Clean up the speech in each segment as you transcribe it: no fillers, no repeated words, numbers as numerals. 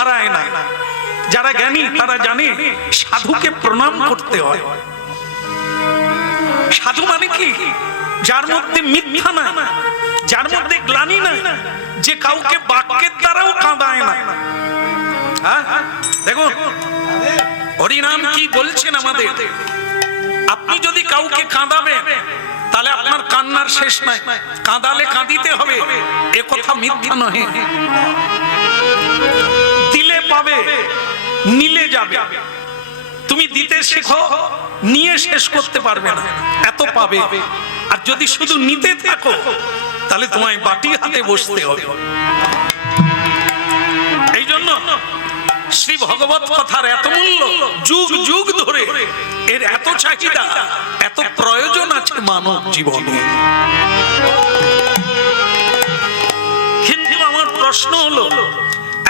হারায় না। যারা জ্ঞানী তারা জানে সাধুকে প্রণাম করতে হয়। সাধু মানে কি? যার মধ্যে মিথ্যা না, যার মধ্যে গ্লানি না, যে কাউকে বাক্যের দ্বারাও কাঁদায় না। দেখুন হরিনাম কি বলছেন আমাদের, আপনি যদি কাউকে কাঁদাবেন তাহলে আপনার কান্নার শেষ নাই, কাঁদালে কাঁদিতে হবে, এ কথা মিথ্যা নহে। দিলে পাবে, নিলে যাবে। তুমি দিতে শেখো, নিয়ে শেষ করতে পারবে না, এত পাবে। আর যদি শুধু নিতে থাকো তাহলে তোমায় বাটি হাতে বসতে হবে। এই জন্য শ্রী ভগবত কথার এত মূল্য, যুগ যুগ ধরে এর এত চাহিদা, এত প্রয়োজন আছে মানব জীবনে। কিন্তু আমার প্রশ্ন হলো,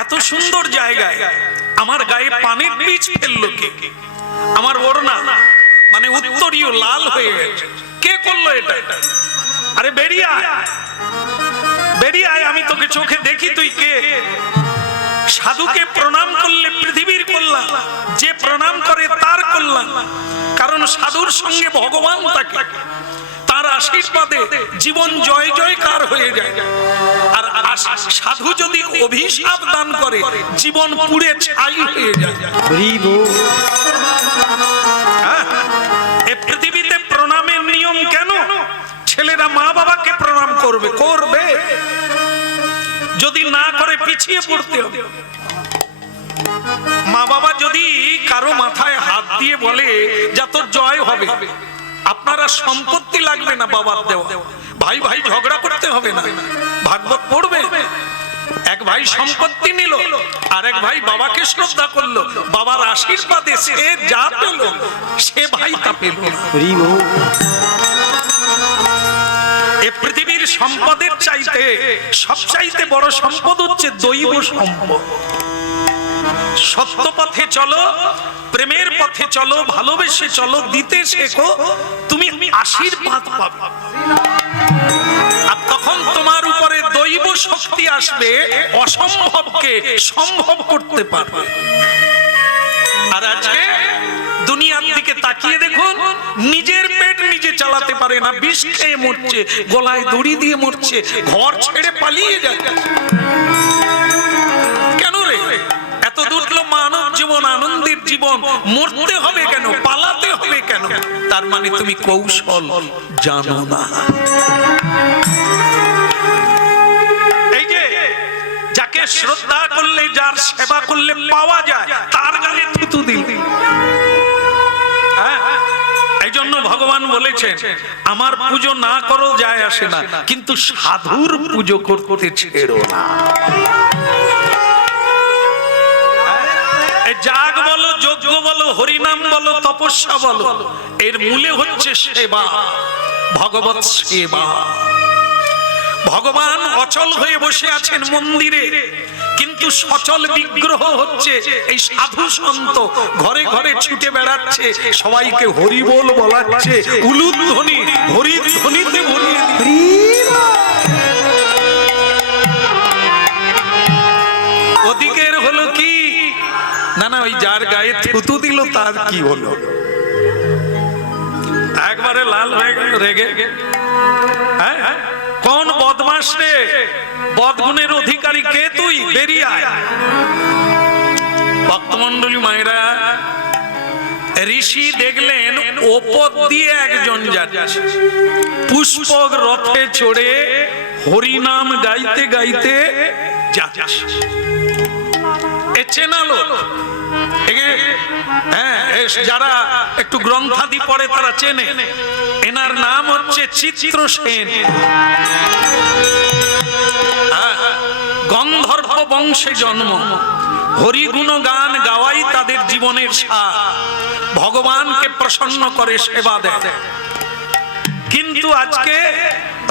এত সুন্দর জায়গায় আমার গায়ে পানির বীজ ফেললো কে? আমার ওড়না মানে উত্তরীয় লাল হয়ে গেছে, কে করলো এটা? আরে বেরিয়ে আয়, বেরিয়ে আয়, আমি তোকে চোখে দেখি, তুই কে? সাধুকে প্রণাম করলে পৃথিবীর কল্যাণ, যে প্রণাম করে তার কল্যাণ। কারণ সাধুর সঙ্গে ভগবান থাকে, তার আশীর্বাদে জীবন জয় জয়কার হয়ে যায়। আর সাধু যদি অভিশাপ দান করে জীবন পুড়ে ছাই হয়ে যায়। এই পৃথিবীতে প্রণামের নিয়ম কেন? ছেলেরা মা বাবাকে প্রণাম করবে, করবে, যদি না করে পিছিয়ে পড়তে হবে। মা বাবা যদি কারো মাথায় হাত দিয়ে বলে যা তোর জয় হবে, আপনারা সম্পত্তি লাগবে না বাবার দেওয়া, ভাই ভাই ঝগড়া করতে হবে না, ভাগবত পড়বে। এক ভাই সম্পত্তি নিল, আর এক ভাই বাবাকে শ্রদ্ধা করলো, বাবার আশীর্বাদে সে যা পেল সে ভাই তা পেল। এই পৃথিবীর সম্পদের চাইতে সবচাইতে বড় সম্পদ হচ্ছে দৈব সম্পদ। সত্য পথে চলো, প্রেমের পথে চলো, ভালোবেসে চলো, দিতে শেখো, তুমি আশীর্বাদ পাবে। আর তখন তোমার উপরে দৈব শক্তি আসবে, অসম্ভবকে সম্ভব করতে পারবে। আর আজকে দুনিয়ার দিকে তাকিয়ে দেখুন, নিজের পেট নিজে চালাতে পারে না, বিষ খেয়ে মরছে, গলায় দড়ি দিয়ে মরছে, ঘর ছেড়ে পালিয়ে যায়। কেন রে? এত দুর্লভ মানব জীবন, আনন্দের জীবন, মরতে হবে কেন, পালাতে হবে কেন? তার মানে তুমি কৌশল জানো না। এই যে যাকে শ্রদ্ধা করলে, যার সেবা করলে পাওয়া যায়, তার গায়ে থুতু দিল। এই জন্য ভগবান বলেছেন আমার পুজো না করো যায় আসে না, কিন্তু সাধুর পুজো করতে ছেড়ো না। যাগ বলো, যজ্ঞ বলো, হরিনাম বলো, তপস্যা বলো, এর মূলে হচ্ছে সেবা, ভগবত সেবা। ভগবান অচল হয়ে বসে আছেন মন্দিরে, কিন্তু সচল বিগ্রহ হচ্ছে এই সাধু সন্ত, ঘরে ঘরে ছুটে বেড়াচ্ছে, সবাইকে হরি বল বলাচ্ছে, উলুধ্বনি হরিধ্বনিতে ভরিয়ে ওদিকের হলো কি না, না ওই যার গায়ে থুতু দিল তার কি হলো? একবারে লাল হয়ে গেল, রেগে। হ্যাঁ, কোন বদমাশ রে? বদগুণের অধিকারী কে তুই? বেরিয়ে আয়। ভক্তমন্ডলী মায়েরা, ঋষি দেখলেন ওপর দিয়ে একজন যাচ্ছে, পুষ্পক রথে চড়ে হরিনাম গাইতে গাইতে যাচ্ছে। এ চেনা লোক, যারা একটু গ্রন্থাদি পড়ে তারা চেনে। এনার নাম হচ্ছে চিত্রসেন। গন্ধর্ব বংশে জন্ম, হরিগুণ গান গাওয়াই তাদের জীবনের সার, ভগবানকে প্রসন্ন করে সেবা দেয়। কিন্তু আজকে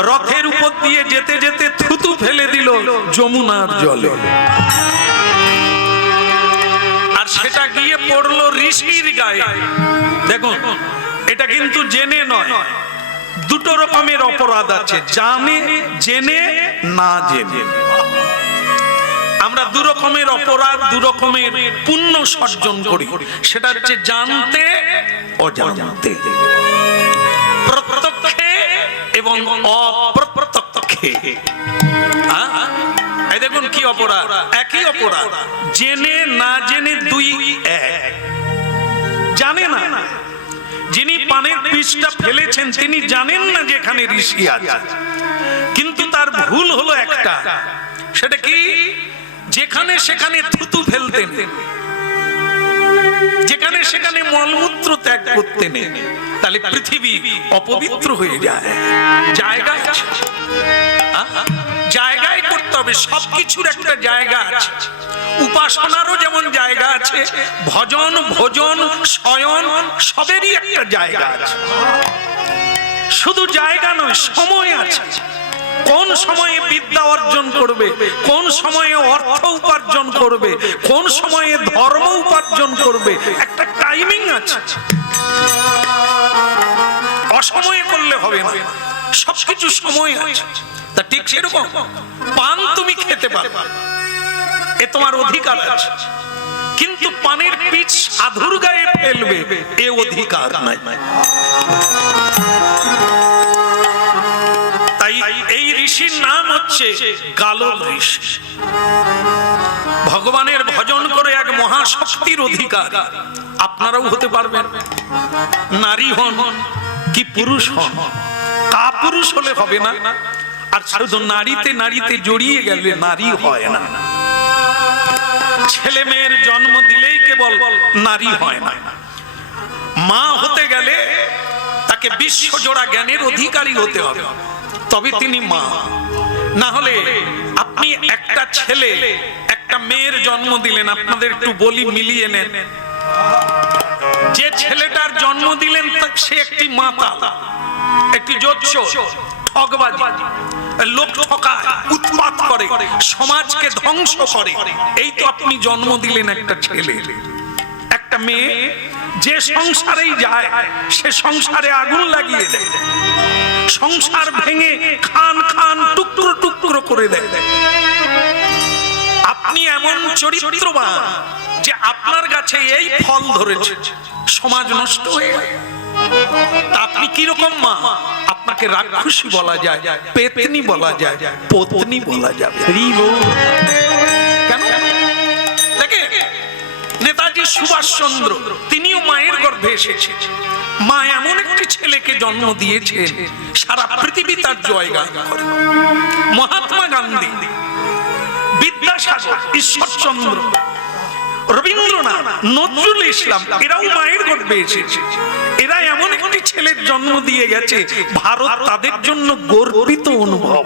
রথের উপর দিয়ে যেতে যেতে থুতু ফেলে দিল যমুনার জলে, আর সেটা গিয়ে পড়লো ঋষির গায়ে। দেখুন, এটা কিন্তু জেনে নয়, দুটো রকমের অপরাধ আছে, জানে, জেনে, না জেনে। আমরা আমরা দু রকমের অপরাধ, দু রকমের পুণ্য সর্জন করি। সেটা হচ্ছে জানতে, অজান্তে, প্রত্যক্ষে এবং অপ্রত্যক্ষে। এই দেখুন কি অপরাধ, একই অপরাধ, জেনে না জেনে দুই এক। জানে না, যিনি পানের পিচটা ফেলেছেন তিনি জানেন না যে এখানে ঋষি আছে, কিন্তু তার ভুল হলো একটা, সেটা কি, যেখানে সেখানে থুতু ফেলতেন, যেখানে সেখানে মলমূত্র ত্যাগ করতেন, তাহলে পৃথিবী অপবিত্র হয়ে যায়। জায়গায় জায়গায় করতে হবে, সবকিছুর একটা জায়গা আছে। উপাসনারও যেমন জায়গা আছে, ভজন, ভোজন, শয়ন সবেরই একটা জায়গা আছে। শুধু জায়গা নয়, সময় আছে। কোন সময়ে বিদ্যা অর্জন করবে, কোন সময়ে অর্থ উপার্জন করবে, কোন সময়ে ধর্ম উপার্জন করবে, একটা টাইমিং আছে। অসময়ে করলে হবে না, সবকিছু সময় আছে। তা ঠিক সেরকম পান তুমি খেতে পারবে, এ তোমার অধিকার আছে, কিন্তু পানের পিচ সাধুর গায়ে ফেলবে এ অধিকার নাই। তাই এই ঋষির নাম হচ্ছে গালব ঋষি। ভগবানের ভজন করে এক মহাশক্তির অধিকার আপনারাও হতে পারবেন। নারী হন কি পুরুষ হন, কাপুরুষ হলে হবে না। আর শুধু নারীতে নারীতে জড়িয়ে গেলে নারী হয় না। ছেলে মেয়ের জন্ম দিলেই কেবল নারী হয় না, মা হতে গেলে তাকে বিশ্বজোড়া জ্ঞানের অধিকারী হতে হবে, তবে তিনি মা। না হলে আপনি একটা ছেলে একটা মেয়ের জন্ম দিলেন, আপনাদের একটু বলি মিলিয়ে নেন, যে ছেলেটার জন্ম দিলেন সে একটি মাতাল, একটি জোচ্চোর, ঠগবাজি, লোক ঠকায়, উৎপাত করে, সমাজকে ধ্বংস করে। এই তো আপনি জন্ম দিলেন একটা ছেলে। একটা মেয়ে যে সংসারেই যায় সে সংসারে আগুন লাগিয়ে দেয়, সংসার ভেঙে খান খান টুকরো টুকরো করে দেয়। আপনি এমন চরিত্রবান যে আপনার কাছে এই ফল ধরেছে, সমাজ নষ্ট হয়ে গেল। আপনি কিরকম মা? আপনাকে রাক্ষসী বলা যায়, পেতনি বলা যায়, পত্নী বলা যাবে। কেন? দেখে নেতাজি সুভাষচন্দ্র তিনিও মায়ের গর্ভে এসেছে। মা এমন একটি ছেলেকে জন্ম দিয়েছেন সারা পৃথিবী তার জয়গান করে। মহাত্মা গান্ধী, বিদ্যাসাগর, ঈশ্বরচন্দ্র, রবীন্দ্রনাথ, নজরুল ইসলাম এরাও মায়ের গর্ভে এসেছে। এরা এমন একটি ছেলের জন্ম দিয়ে গেছে, ভারত তাদের জন্য গর্বিত অনুভব।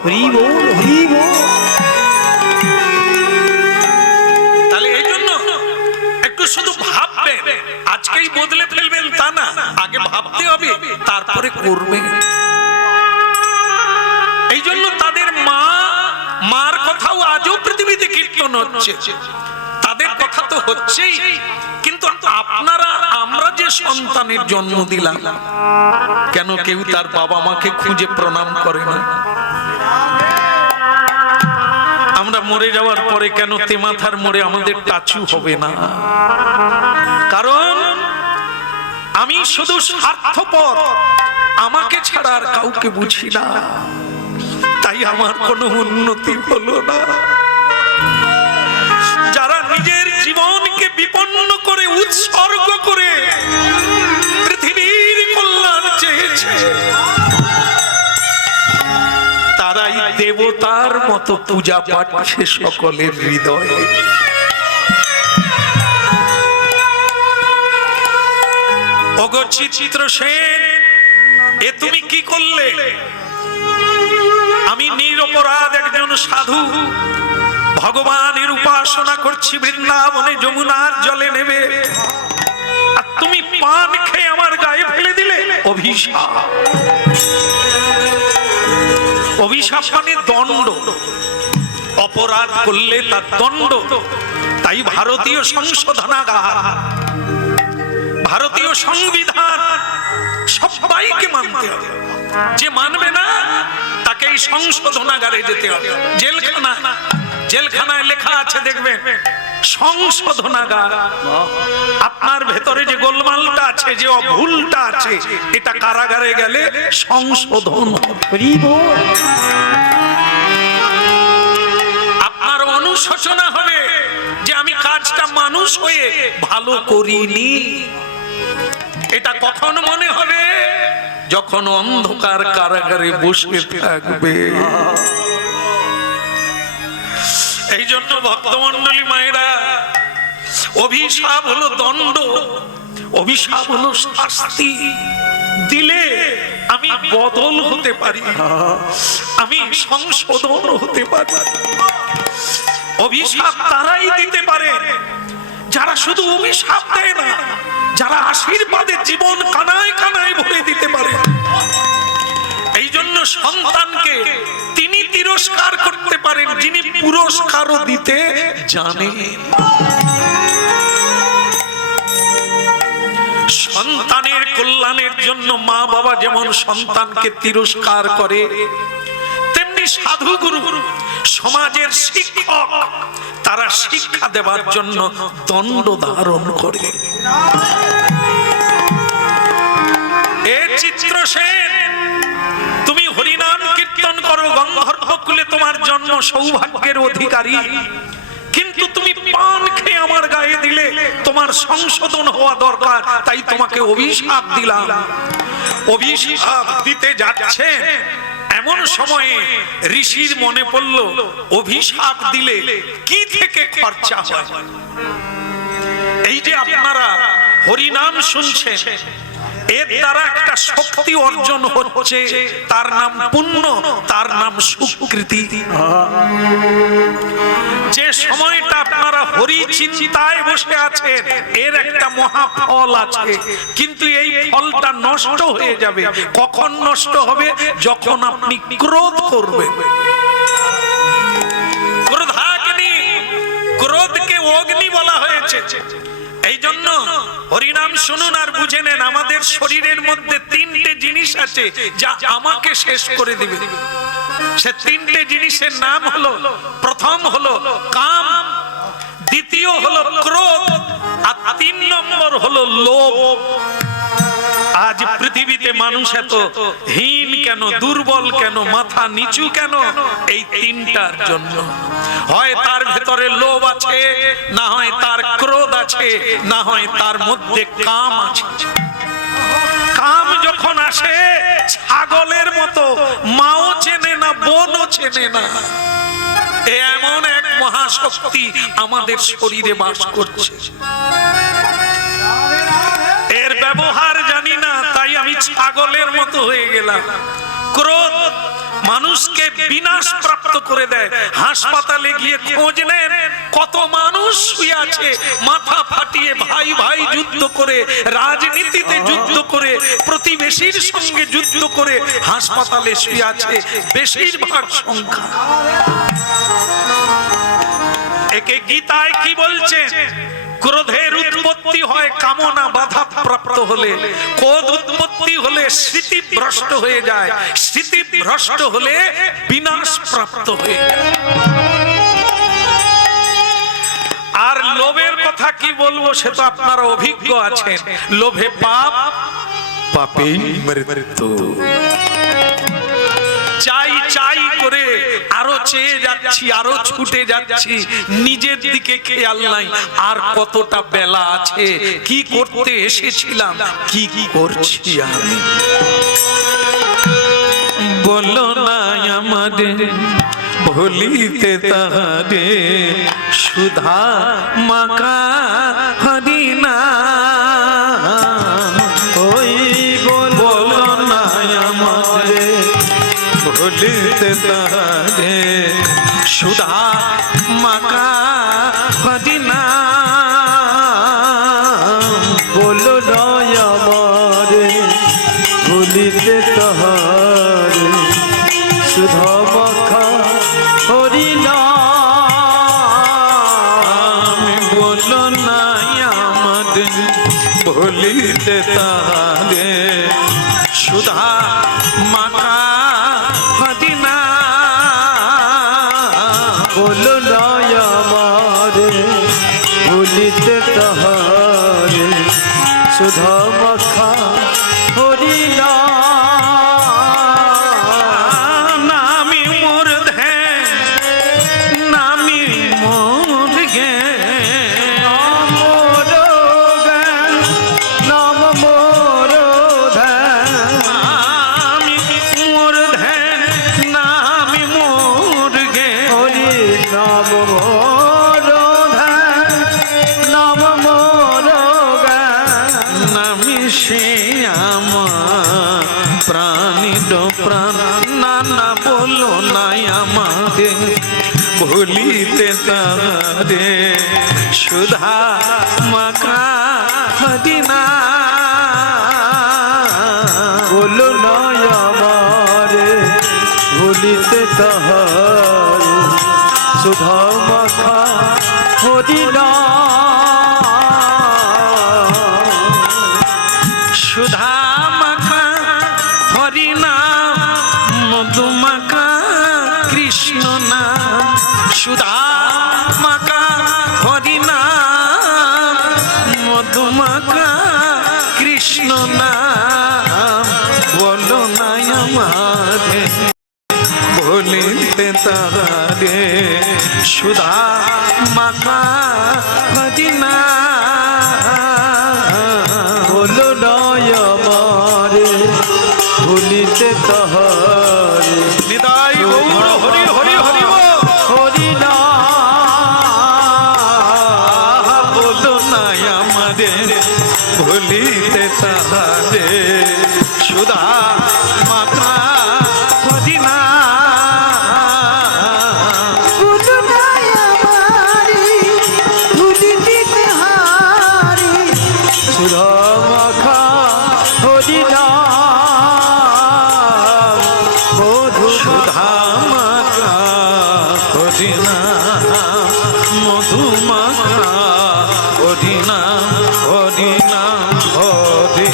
তাহলে এই জন্য একটু শুধু ভাববেন, আজকেই বদলে ফেলবেন তা না, আগে ভাবতে হবে তারপরে করবেন। এই জন্য তাদের মার কথাও আজও পৃথিবীতে কীর্তন হচ্ছে, তাদের কথা তো হচ্ছেই, কিন্তু আপনারা আমরা যে সন্তানের জন্ম দিলাম, কেন কেউ তার বাবা মাকে খুঁজে প্রণাম করে না? আমরা মরে যাওয়ার পরে কেন তেমাথার মোড়ে আমাদের টাচু হবে না? কারণ আমি শুধু স্বার্থপর, আমাকে ছাড়া আর কাউকে বুঝি না, তাই আমার কোনো উন্নতি হলো না। যারা নিজের জীবনকে বিপন্ন করে উৎসর্গ করে পৃথিবীর কল্যাণ চেয়েছে, তারাই দেবতার মতো পূজা পাঠ সে সকলের হৃদয়ে। ওগো চিত্রসেন, এ তুমি কি করলে? আমি নিরপরাধ একজন সাধু, ভগবানের উপাসনা করছি বৃন্দাবনে যমুনার জলে নেবে, আর তুমি পান খেয়ে আমার গায়ে ফেলে দিলে। অভিশাপ, অভিশাপ মানে দণ্ড, অপরাধ করলে তার দণ্ড। তাই ভারতীয় সংশোধনাগার, ভারতীয় সংবিধান সবাইকে মানতে হবে। যে মানবে না তাকে এই সংশোধনাগারে যেতে হবে, জেলখানা। জেলখানায় লেখা আছে দেখবেন সংশোধনাগার। আপনার ভেতরে যে গোলমালটা আছে, যে ভুলটা আছে, এটা কারাগারে গেলে সংশোধন হবে। আপনার অনুশোচনা হবে যে আমি কাজটা মানুষ হয়ে ভালো করিনি। এটা কখন মনে হবে? যখন অন্ধকার কারাগারে বসে থাকবে। এই জন্য ভক্তমণ্ডলী মায়েরা, অভিশাপ হলো দণ্ড, অভিশাপ হলো শাস্তি। দিলে আমি বদল হতে পারি, আমি সংশোধন হতে পারি। অভিশাপ তারাই দিতে পারে যারা শুধু অভিশাপ দেয় না, যারা আশীর্বাদে জীবন কানায় কানায় ভরে দিতে পারে। এই জন্য সন্তানকে তিনি তিরস্কার করতে পারেন যিনি পুরস্কারও দিতে জানেন। সন্তানের কল্যাণের জন্য মা বাবা যেমন সন্তানকে তিরস্কার করে, তেমনি সাধুগুরু সমাজের শিক্ষক তারা শিক্ষা দেওয়ার জন্য দণ্ড ধারণ করে। এ চিত্রসেন, তুমি হরিনাম কীর্তন করো, গন্ধর্ব কুলে তোমার জন্ম, সৌভাগ্যের অধিকারী, কিন্তু তুমি পান খেয়ে আমার গায়ে দিলে, তোমার সংশোধন হওয়া দরকার, তাই তোমাকে অভিশাপ দিলাম। অভিশাপ দিতে যাচ্ছে এমন সময়ে ঋষির মনে পড়ল অভিশাপ দিলে কি থেকে খরচা হয়। এই যে আপনারা হরিনাম শুনছেন, এর দ্বারা একটা শক্তি অর্জন হচ্ছে, তার নাম পুণ্য, তার নাম সুকৃতি। যে সময়টা আপনারা হরি চিন্তায় বসে আছেন, এর একটা মহা ফল আছে, কিন্তু এই ফলটা নষ্ট হয়ে যাবে। কখন নষ্ট হবে? যখন আপনি ক্রোধ করবেন। ক্রোধাগ্নি, ক্রোধকে অগ্নি বলা হয়েছে। এই জন্য হরিনাম শুনুন আর বুঝে নেন, আমাদের শরীরের মধ্যে তিনটে জিনিস আছে যা আমাকে শেষ করে দিবে। সে তিনটে জিনিসের নাম হলো, প্রথম হলো কাম, দ্বিতীয় হলো ক্রোধ, আর 3 নম্বর হলো লোভ। আজ পৃথিবীতে মানুষ এত হীন কেন, দুর্বল কেন, মাথা নিচু কেন? এই তিনটার জন্য। হয় তার ভেতরে লোভ আছে, না হয় তার ক্রোধ আছে, না হয় তার মধ্যে কাম আছে। কাম যখন আসে ছাগলের মতো, মাও চেনে না, বোনও চেনে না। এমন এক মহাশক্তি আমাদের শরীরে বাস করছে। এর ব্যবহার জানি না, তাই আমি ছাগলের মতো হয়ে গেলাম। ক্রোধ মানুষকে বিনাশ প্রাপ্ত করে দেয়। হাসপাতালে গিয়ে খোঁজ নেন, কত মানুষ শুয়ে আছে মাথা ফাটিয়ে, ভাই ভাই যুদ্ধ করে, রাজনীতিতে যুদ্ধ করে, প্রতিবেশীর সঙ্গে যুদ্ধ করে হাসপাতালে শুয়ে আছে বেশিরভাগ সংখ্যা। একে গীতায় কি বলছে? ক্রোধের উৎপত্তি হয় কামনা বাধা প্রাপ্ত হলে, ক্রোধ উৎপত্তি হলে স্মৃতি ভ্রষ্ট হয়ে যায়, স্মৃতি ভ্রষ্ট হলে বিনাশ প্রাপ্ত হয়ে যায়। আর লোভের কথা কি বলবো, সে তো আপনারা অভিজ্ঞ আছেন। লোভে পাপ, পাপেই মৃত্যু। চাই চাই করে আরো চেয়ে যাচ্ছি, আরো ছুটে যাচ্ছি, নিজের দিকে খেয়াল নাই আর কতটা বেলা আছে, কি করতে এসেছিলাম, কি কি করছি আমি। বলো না আমাদের ভুলিতে তাহারে, সুধা মাকা হরিনা। ওই বলো না আমাদের ভুলিতে তাহারে, সুধা মাকা হরিনা। বলো নয় আমারে ভুলিতে তাহারে, সুধা মাখা হরিনা। বলো নাই আমাদের ভুলিতে তাহারে, সুধা মাখা হরিনা। বলো না সুধা মাখা হরি নামি মোর ধ্যান নামি মোর জ্ঞান নাম মোর ধ্যান নামি মোর ধ্যান নামি মোর জ্ঞান হরি নাম মোর ধ্যান নাম মোর জ্ঞান নামি সে আমার প্রাণীর প্রাণ না না বলো নাই আমাদের ভুলিতে তারে সুধা মাখা মদিনা বলো নয় আমারে ভুলিতে তাহার সুধা মাখা হরি সুধা মাখা হরি নাম মধু মাখা কৃষ্ণ নাম সুধা মাখা হরি নাম মধু মাখা কৃষ্ণ নাম বলো নাই আমারে ভুলিতে তারে সুধা মাখা হরি নাম বলো নয় আমারে ভুলিতে তাহার নিতাই গৌর হরি হরি হরি হরি বলো নাই আমাদের ভুলিতে তাহারে সুধা মাখা হরি নাম বলো নয় আমারে ভুলিতে তাহার সুধা মাখা হরি মধু সুধা মাখা হরি নাম মধু মাখা হরি নাম হরি নাম হরি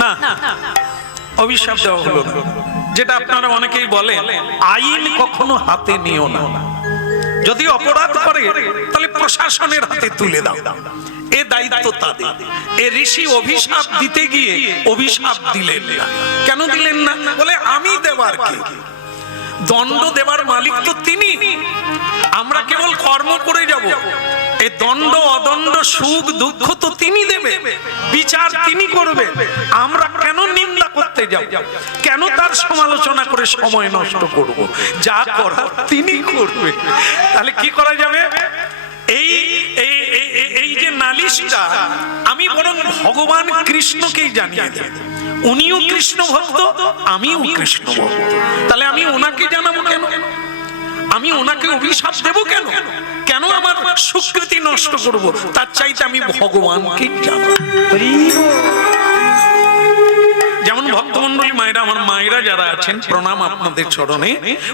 না অভিশাপ দেওয়া হলো না। যেটা আপনারা অনেকেই বলেন আইন কখনো হাতে নিও না, যদি অপরাধ করে তাহলে প্রশাসনের হাতে তুলে দাও, এ দায়িত্ব তাদের। এ ঋষি অভিশাপ দিতে গিয়ে অভিশাপ দিলেন না। কেন দিলেন না? বলে আমি দেবার কে, দণ্ড দেবার মালিক তো তিনি, আমরা কেবল কর্ম করে যাব। এই দণ্ড অদণ্ড সুখ দুঃখ তো তিনি দেবে, বিচার তিনি করবে। আমরা কেন নিন্দা করতে যাব, কেন তার সমালোচনা করে সময় নষ্ট করব? যা করার তিনি করবে। তাহলে কি করা যাবে? এই এই এই যে নালিশটা আমি বরং ভগবান কৃষ্ণকেই জানিয়ে দেব। উনিও কৃষ্ণ ভক্ত, আমিও কৃষ্ণ ভক্ত, তাহলে আমি ওনাকে জানাবো কেন? আমি ওনাকে অভিশাপ দেব কেন? কেন আমার সুকৃতি নষ্ট করব? তার চাইতে আমি ভগবানকে জানাবো। যেমন ভক্তমন্ডলী মায়েরা, আমার মায়েরা যারা আছেন, প্রণাম আপনাদের চরণে।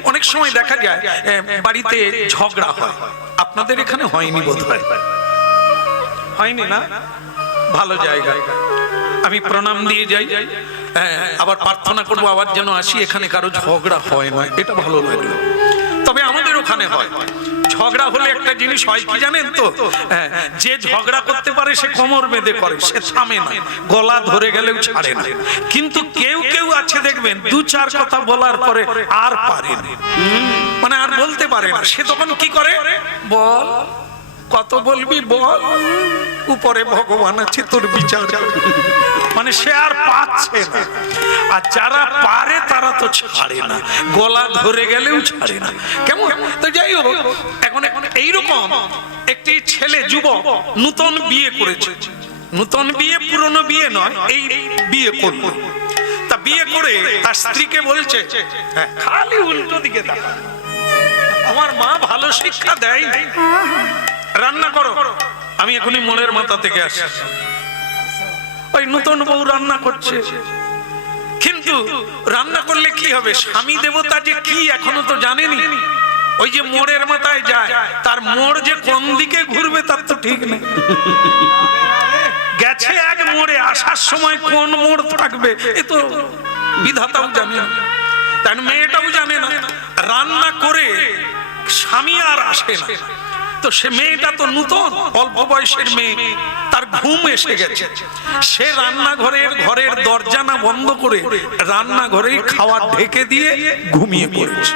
অনেক সময় দেখা যায় বাড়িতে ঝগড়া হয়, আপনাদের এখানে হয়নি বোধ হয়, হয়নি না? ভালো জায়গায় আমি প্রণাম দিয়ে যাই, আবার প্রার্থনা করবো আবার যেন আসি, এখানে কারো ঝগড়া হয় না, এটা ভালো লাগলো। তবে আমাদের ওখানে হয়। ঝগড়া হলে একটা জিনিস হয় কি জানেন তো, যে ঝগড়া করতে পারে সে কোমর বেঁধে করে, সে থামে না, গলা ধরে গেলেও ছাড়ে না। কিন্তু কেউ কেউ আছে দেখবেন দু চার কথা বলার পরে আর পারে না, মানে আর বলতে পারে না। সে তখন কি করে, বল কত বলবি বল, উপরে ভগবান আছে তোর বিচার, মানে সে আর পাচ্ছে না। আর যারা পারে তারা তো ছাড়ে না, গলা ধরে গেলেও ছাড়ে না। কেমন? তো যাই হোক, এখন এইরকম একটি ছেলে যুবক নতুন বিয়ে করেছে, নতুন বিয়ে, পুরনো বিয়ে নয়, এই বিয়ে করলো। তা বিয়ে করে তার স্ত্রীকে বলছে, খালি উল্টো দিকে তাকা, আমার মা ভালো শিক্ষা দেয়, রান্না করো, আমি এখনই মনের মাথা থেকে আসি। ওই নতুন বউ রান্না করছে, কিন্তু রান্না করলে কি হবে? স্বামী দেবতা যে কি এখনো তো জানেনি। ওই যে মোড়ের মাথায় যায়, তার মোড় যে কোন দিকে ঘুরবে তার তো ঠিক নেই। গেছে এক মোড়ে, আসার সময় কোন মোড় থাকবে এ তো বিধাতাও জানে না, তাই মেয়েটাও জানে না। রান্না করে স্বামী আর আসে না। তো সে মেয়েটা তো নূতন, অল্প বয়সের মেয়ে, তার ঘুম এসে গেছে। সে ঘরের দরজা না বন্ধ করে রান্নাঘরেই খাবার ঢেকে দিয়ে ঘুমিয়ে পড়েছে।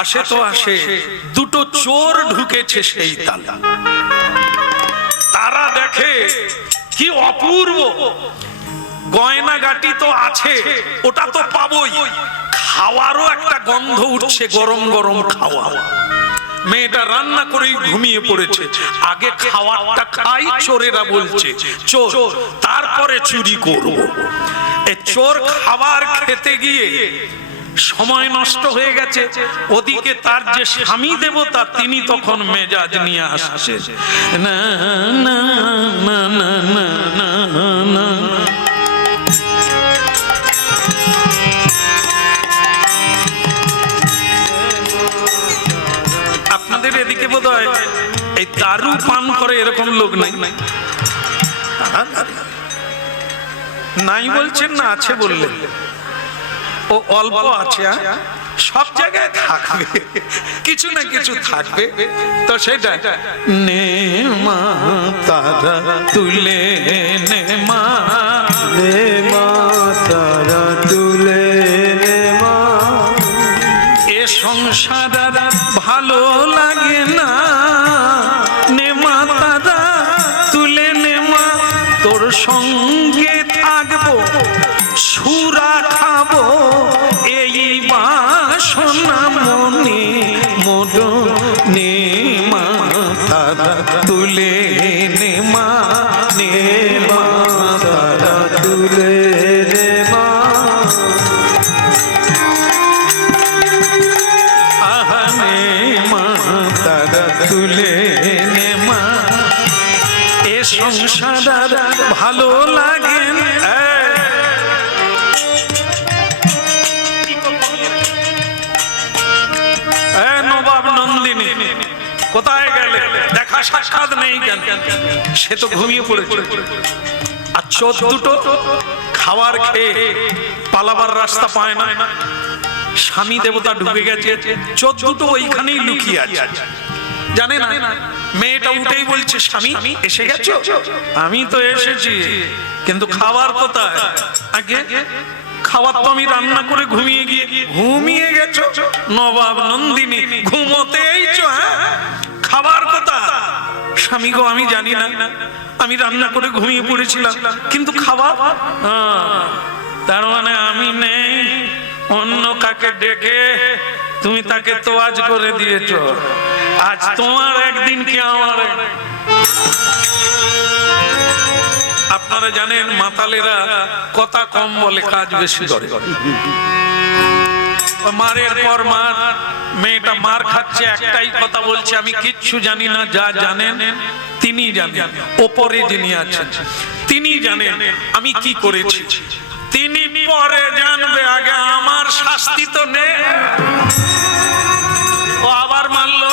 আসে তো আসে, দুটো চোর ঢুকেছে সেই তালা। তারা দেখে কি অপূর্ব গয়নাগাটি তো আছে, ওটা তো পাবোই, খাওয়ারও একটা গন্ধ উঠছে, গরম গরম খাওয়া। মেয়েটা রান্না করেই ঘুমিয়ে পড়েছে। আগে খাওয়ারটা খাই, চোরেরা বলছে চোর, তারপরে চুরি করব। এই চোর খাবার খেতে গিয়ে সময় নষ্ট হয়ে গেছে। ওদিকে তার যে স্বামী দেবতা, তিনি তখন মেজাজ নিয়ে আসছে, না না না না না না না। আপনাদের এদিকে বোধহয় এই দারু পান করে এরকম লোক নাই? নাই বলছেন না আছে বললেন? ও অল্প আছে, সব জায়গায় থাকবে, কিছু না কিছু থাকবে। তো সেটা নে মা তারা তুলে নে মা, নে মা তারা তুলে নে মা, এ সংসার আর ভালো লাগে না, নে মা তারা তুলে নে মা, তোর সঙ্গে থাকবো, সুরা খাবো, এই বাসনা মনে মোড, নে মা তারা তুলে নে মা, নে মা তারা তুলে নে মা, আহা নে মা তারা তুলে নে মা, এ সংসার আর ভালো লাগে না। নবাব নন্দিনী কোথায় গেলে? দেখা সাক্ষাৎ নেই কেন? সে তো ঘুমিয়ে পড়েছে। আর চোর দুটো খাবার খেয়ে পালাবার রাস্তা পায় না। স্বামী দেবতা ঢুকে গেছে, চোর দুটো ওইখানেই লুকিয়ে আছে। জানে না, মেয়েটা উঠেই বলছে, স্বামী এসে গেছো? আমি তো এসেছি, কিন্তু খাবার কোথায়? আগে খাবার তো আমি রান্না করে ঘুমিয়ে গেছো। নবাব নন্দিনী ঘুমোতেই খাবার কোথায়? স্বামী গো আমি জানি না, আমি রান্না করে ঘুমিয়ে পড়েছিলাম, কিন্তু খাবার? তার মানে আমি নেই, অন্য কাকে ডেকে তুমি তাকে তোয়াজ করে দিয়েছো। আজ তোমার একদিন কি আমার? আপনারা জানেন মাতালেরা কথা কম বলে, কাজ বেশি করে। মারের পর মার, মেয়েটা মার খাচ্ছে, একটাই কথা বলছে, আমি কিচ্ছু জানি না, যা জানেন তিনি জানেন, ওপরে যিনি আছেন তিনি জানেন আমি কি করেছি, তিনি পরে জানবে, আগে আমার শাস্তি তো নেই। ও আবার মারলো,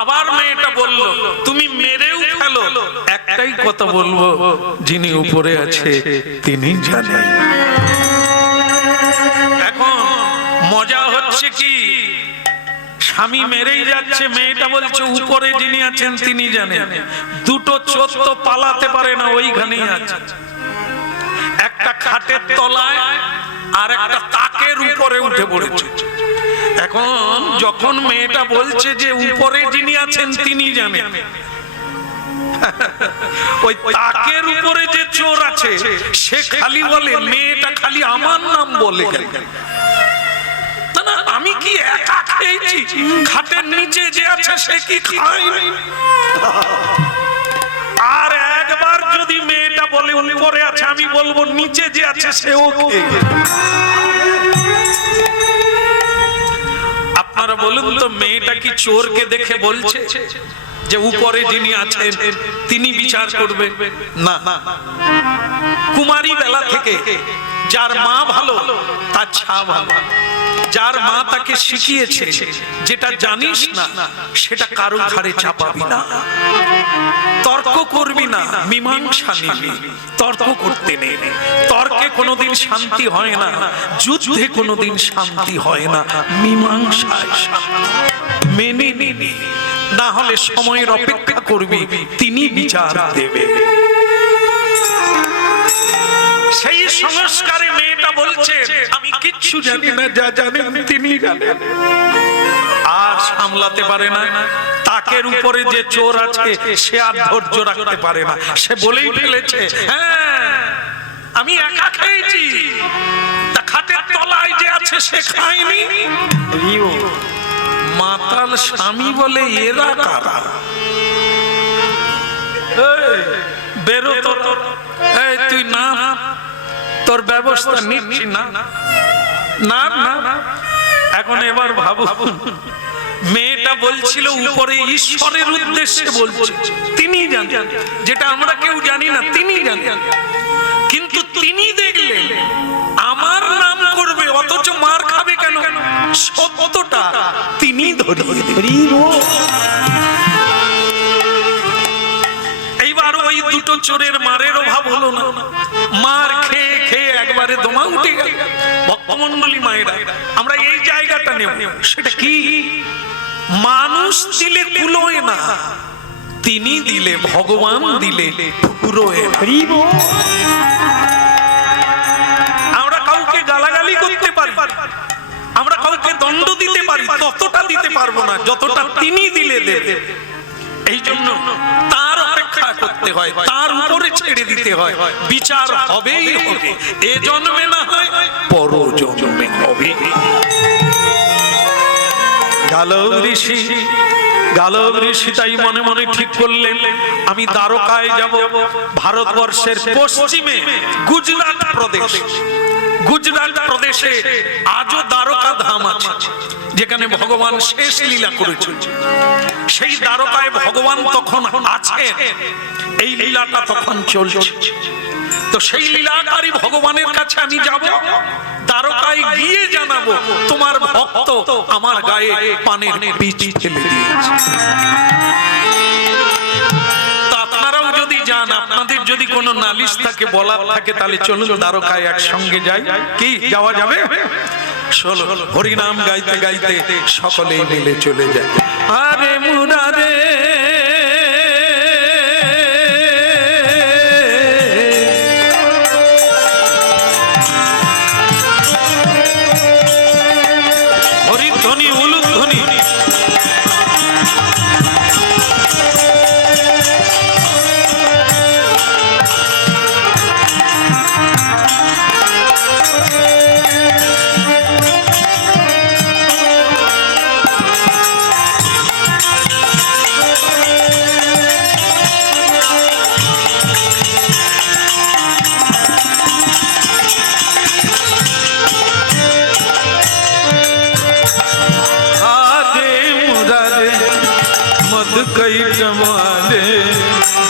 আবার মেয়েটা বলল তুমি মেরেও ফেলো, একটাই কথা বলবো, যিনি উপরে আছে তিনি জানেন। এখন মজা হচ্ছে কি, স্বামী মেরেই যাচ্ছে, মেয়েটা বলছে উপরে যিনি আছেন তিনি জানেন। দুটো চোর তো পালাতে পারে না, ওইখানেই আছে, একটা খাটের তলায় আর একটা তাকের উপরে উঠে পড়েছে। এখন যখন মেয়েটা বলছে যে উপরে যিনি আছেন তিনি জানেন, ওই তাকের উপরে যে চোর আছে সে খালি বলে, মেয়েটা খালি আমার নাম বলে গেল, না আমি কি একা খেয়েছি, খাটের নিচে যে আছে সে কি খায়নি? আর একবার যদি মেয়েটা বলে উপরে আছে, আমি বলবো নিচে যে আছে সেও খেয়ে গেছে। আপনারা বলুন তো, মেয়েটা কি চোরকে দেখে বলছে যে উপরে যিনি আছেন তিনি বিচার করবেন? না, কুমারী বেলা থেকে যার মা ভালো তার ছা ভালো, যার মা তাকে শিখিয়েছে যেটা জানিস না সেটা কারো ঘাড়ে চাপাবি না। তর্ক করবি না, মীমাংসা নিবি। তর্ক করতে নেই, তর্কে কোনোদিন শান্তি হয় না, যুদ্ধে কোনোদিন শান্তি হয় না, মীমাংসায় শান্তি। মেনে নিবি, না হলে সময়ের অপেক্ষা করবি, তিনি বিচার দেবে। সেই সংস্কারে মেয়েটা বলছে আমি কিচ্ছু জানি না, যা জানেন তিনি জানেন। আর সামলাতে পারে না, তাকের উপরে যে চোর আছে সে আর ধৈর্য রাখতে পারে না, সে বলেই ফেলেছে হ্যাঁ আমি একা খেয়েছি, তা খাটের তলায় যে আছে সে খায়নি। মাতাল স্বামী বলে এরা কারা? বেরো তো, তুই না, তোর ব্যবস্থা নিচ্ছি না না না। এখন এবার ভাবো, মেয়েটা বলছিল উপরে ঈশ্বরের উদ্দেশ্যে বলছে, তিনি জানেন যেটা আমরা কেউ জানি না, তিনি জানেন। কিন্তু তিনি দেখলেন আমার নাম করবে অথচ মার খাবে কেন, সত্যটা তিনি ধরিয়ে দেবেন। এইবার ওই দুটো চোরের মারের অভাব হলো না, মার খেয়ে খেয়ে একবারে দমা উঠে গেল। ভক্তমণ্ডলী মায়েরা, আমরা এই জায়গাটা নেব, সেটা কি? মানুষ দিলে কুলোয় না, তিনি দিলে, ভগবান দিলে পুরোয়। আমরা কাউকে গালাগালি করতে পারি, আমরা কাউকে দণ্ড দিতে পারি, ততটা দিতে পারবো না যতটা তিনি দিলে দেবে। এই জন্য তার অপেক্ষা করতে হয়, তার উপরে ছেড়ে দিতে হয়। বিচার হবেই হবে, এ জন্মে না হয় পর জন্মে হবে। গালব ঋষি তাই মনে মনে ঠিক করলেন আমি দ্বারকায় যাব। ভারতবর্ষের পশ্চিমে গুজরাট প্রদেশ, গুজরাট প্রদেশে আজও দ্বারকা ধাম আছে, যেখানে ভগবান শেষ লীলা করেছেন। সেই দ্বারকায় ভগবান তখন আছেন, এই লীলাটা তখন চলছে। তো সেই লীলাকারী ভগবানের কাছে আমি যাব, দ্বারকায় গিয়ে জানাবো তোমার ভক্ত আমার গায়ে পানের বীজ ফেলে দিয়েছে। আপনারাও যদি যান, আপনাদের যদি কোনো নালিশ থাকে, বলার থাকে, তাহলে চলুন দ্বারকায় একসঙ্গে যাই। কি যাওয়া যাবে? চলো, হরিনাম গাইতে গাইতে সকলেই মিলে চলে যায়। আরে মুরারে হরিধ্বনি উলুধ্বনি,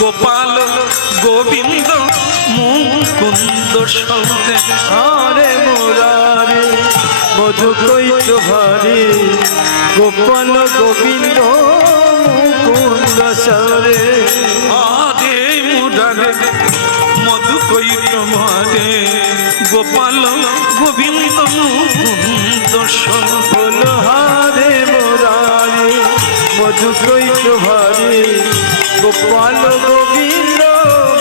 গোপাল গোবিন্দ মুকুন্দ সৌদে। হরে মুরারে মধু কৈত ভারে, গোপাল গোবিন্দ মুকুন্দ সরে। হরে মুরারে মধু কৈত ভারে, গোপাল গোবিন্দ মুকুন্দ সৌদে। হরে মুরারে মধু কৈত ভারে, গোপাল গোবিন্দ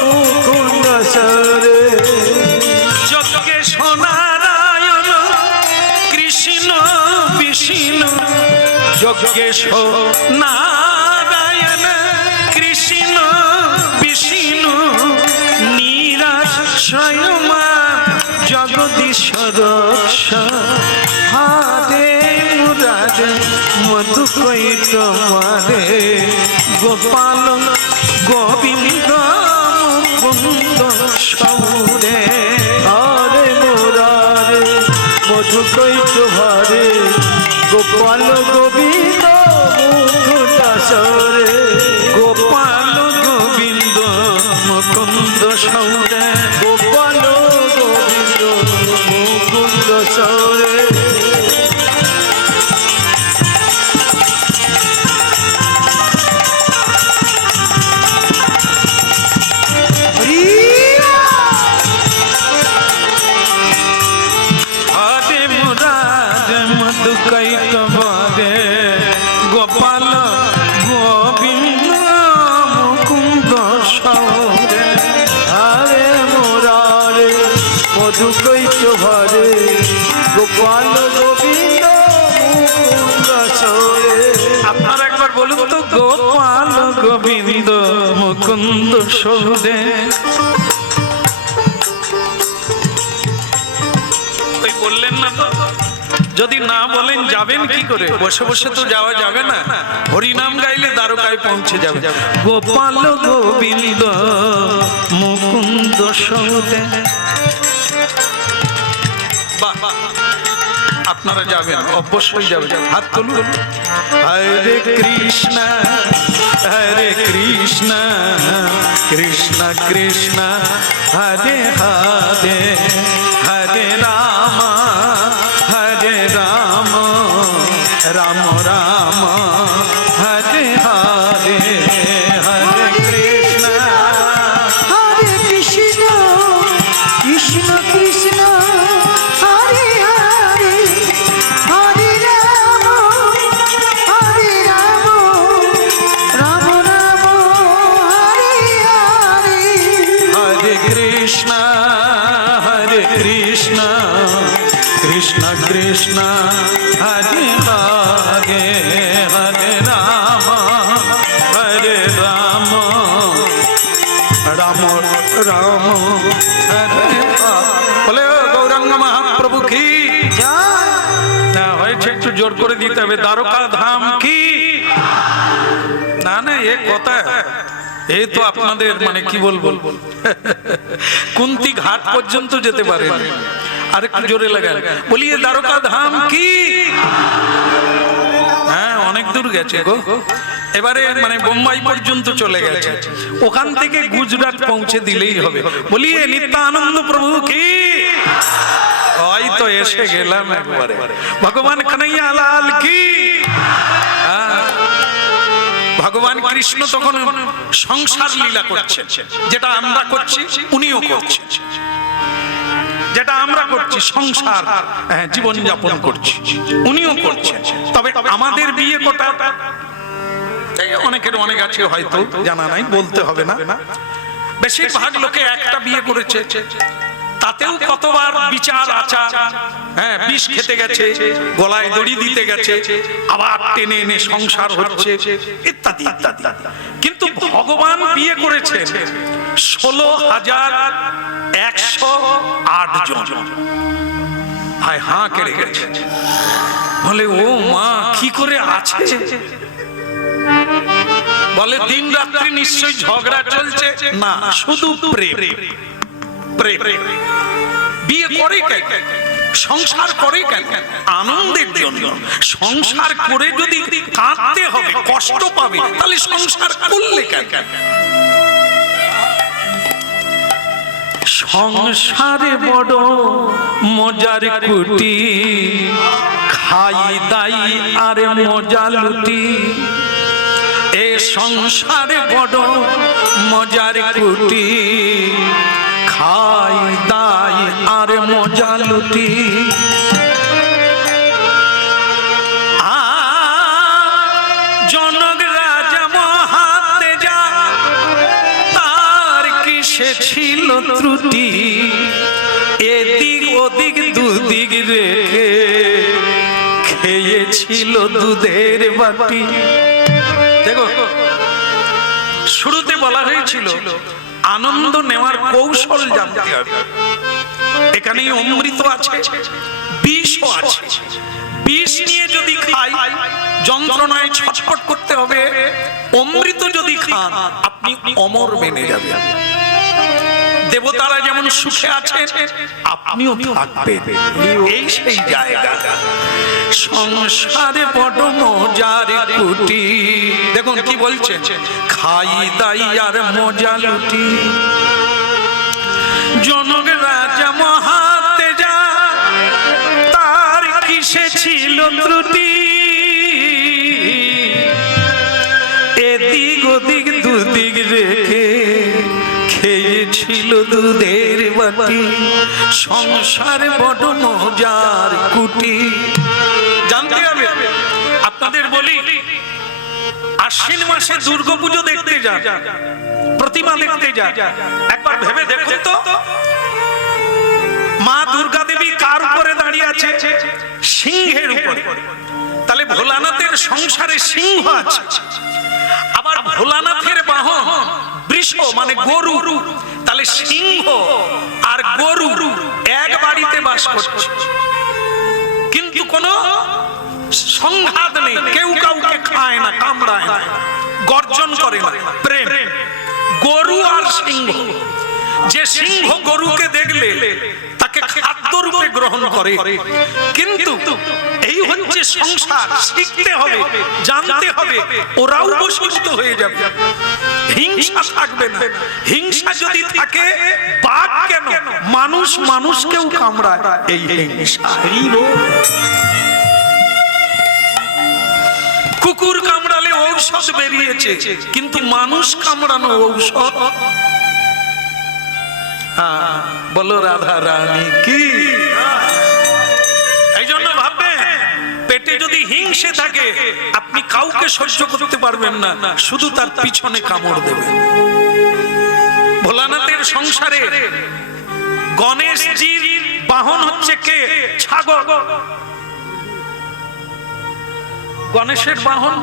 মুকুন্দ সরে। যজ্ঞেশ নারায়ণ কৃষ্ণ বিষ্ণু, যজ্ঞেশ নারায়ণ কৃষ্ণ বিষ্ণু, নিরাশ্রয় মা জগদীশ্বর রক্ষ। হরে মুরারে মধু কৈত ভারে, গোপাল গোবিন্দ মুকুন্দ সৌরে। হরে মুরারে মধু কৈত ভারে, গোপাল গোবিন্দ মুকুন্দ সরে। গোপাল গোবিন্দ মুকুন্দ সৌরে, গোপাল গোবিন্দ মুকুন্দ সরে। চোভারে গোপাল গোবিন্দ মুকুন্দ সরে। আপনারা একবার বলুন তো, গোপাল গোবিন্দ মুকুন্দ সৌদে। ওই বললেন না তো, যদি না বলেন যাবেন কি করে? বসে বসে তো যাওয়া যাবে না, হরিনাম গাইলে দ্বারকায় পৌঁছে যাবে। গোপাল গোবিন্দ মুকুন্দ সৌদে। বাহ, আপনারা যাবেন, অবশ্যই যাবেন, হাত তুলুন। হরে কৃষ্ণ হরে কৃষ্ণ কৃষ্ণ কৃষ্ণ হরে হরে, হরে রাম হরে রাম রাম রাম হরে হরে, হরে কৃষ্ণ হরে কৃষ্ণ কৃষ্ণ কৃষ্ণ হরে হরে, হরে রাম রাম রাম হরে হরে। হরে কৃষ্ণ কৃষ্ণ কৃষ্ণ হরে হরে, হরে রাম রাম রাম হরে হরে। বলে ও গৌরাঙ্গ মহাপ্রভু কি না হয়েছে, একটু জোর করে দিতে হবে। দ্বারকা ধাম কি না, না এ কথা, এই তো আপনাদের মানে কি বলবো, কুন্তি ঘাট পর্যন্ত যেতে পারেন। আর একটু জোরে লাগান, বলি এ দ্বারকা ধাম কি। হ্যাঁ, অনেক দূর গেছে গো, এবারে মানে বোম্বাই পর্যন্ত চলে গেছে, ওখান থেকে গুজরাট পৌঁছে দিলেই হবে। বলি এ নিত্যানন্দ প্রভু কি। হয়তো এসে গেলাম একবারে। ভগবান কানাইয়া লাল কি। ভগবান কৃষ্ণ তখন সংসার লীলা করছে, যেটা আমরা করছি উনিও করছে, যেটা আমরা করছি সংসার জীবন যাপন করছি উনিও করছেন। তবে আমাদের বিয়ে কটা, অনেকের অনেক আছে হয়তো জানা নাই, বলতে হবে না। বেশিরভাগ লোকে একটা বিয়ে করেছে, তাতেও কতবার বিচার আচার, হ্যাঁ বিষ খেতে গেছে, গলায় দড়ি দিতে গেছে, আবার টেনে এনে সংসার হচ্ছে ইত্যাদি ইত্যাদি। কিন্তু ভগবান বিয়ে করেছে 16,108 জন। হায় হাঁ কেড়ে গেছে, বলে ও মা কি করে আছে। বলে দিন রাত্রি নিশ্চয়ই ঝগড়া চলছে না, শুধু প্রেম প্রেম। বিয়ে করে কেন, সংসার করে কেন? আনন্দের জন্য। সংসার করে যদি কাঁদতে হবে, কষ্ট পাবে, তাহলে সংসার করলে কেন? সংসারে বড় মজার কুটি, খাই দাই আর মজা লুটি। এ সংসারে বড় মজার কুটি, খাই দাই আর মজা লুটি। জনক রাজা মহাতেজা, তার কিসে ছিল ত্রুটি। এদিক ওদিক দুদিক রেখে খেয়েছিল দুধের বাটি। দেখো শুরুতে বলা হয়েছিল আনন্দ নেওয়ার কৌশল জানতে হবে। এখানে অমৃত আছে, বিষও আছে। বিষ নিয়ে যদি খাই যন্ত্রণায় ছটফট করতে হবে, অমৃত যদি খান আপনি অমর বেনে যাবেন। দেবতারা যেমন সুখে আছে, আপনিও থাকবেন। এই সেই জায়গা। সংসারে বড় মজার কুটি, দেখুন কি বলছে, খাই দাই আর মজা লুটি। জনক রাজা মহাতেজা, তার কিসে ছিল ত্রুটি। এদিক ওদিক দুদিক রেখে খেয়েছিল দুধের বাটি। সংসারে বড় মজার কুটি। জানতে হবে। আপনাদের বলি, আশ্বিন মাসে দুর্গাপুজো দেখতে যান, প্রতিমা দেখতে যান, একবার ভেবে দেখুন তো মা দুর্গা দেবী কার উপরে দাঁড়িয়ে আছে? সিংহের উপরে। তাহলে ভোলানাথের সংসারে সিংহ আছে। আবার ভোলানাথের বাহন বৃষ মানে গরু। তাহলে সিংহ আর গরু এক বাড়িতে বাস করছে, কিন্তু কোনো সংঘাত নেই, কেউ কাউকে খায় না, কামড়ায় না, গর্জন করে না, প্রেম। গরু আর সিংহ, যে সিংহ গরুকে দেখলে তাকে খাদ্য রূপে গ্রহণ করে, কিন্তু এই হচ্ছে সংসার, শিখতে হবে, জানতে হবে, ওরাও বশীভূত হয়ে যাবে। হিংসা থাকবে না। হিংসা যদি থাকে, বাঘ কেন মানুষ মানুষকেও কামড়ায়, এই হিংসা। কুকুর কামড়ালে ঔষধ বেরিয়েছে, কিন্তু মানুষ কামড়ানো ঔষধ। বলো রাধা রানী কি? এই জন্য ভাববেন, পেটে যদি হিংসে থাকে আপনি কাউকে সহ্য করতে পারবেন না, শুধু তার পিছনে কামড় দেবেন। ভোলানাথের সংসারে গণেশজির বাহন হচ্ছে কে? ছাগল। গণেশের বাহন,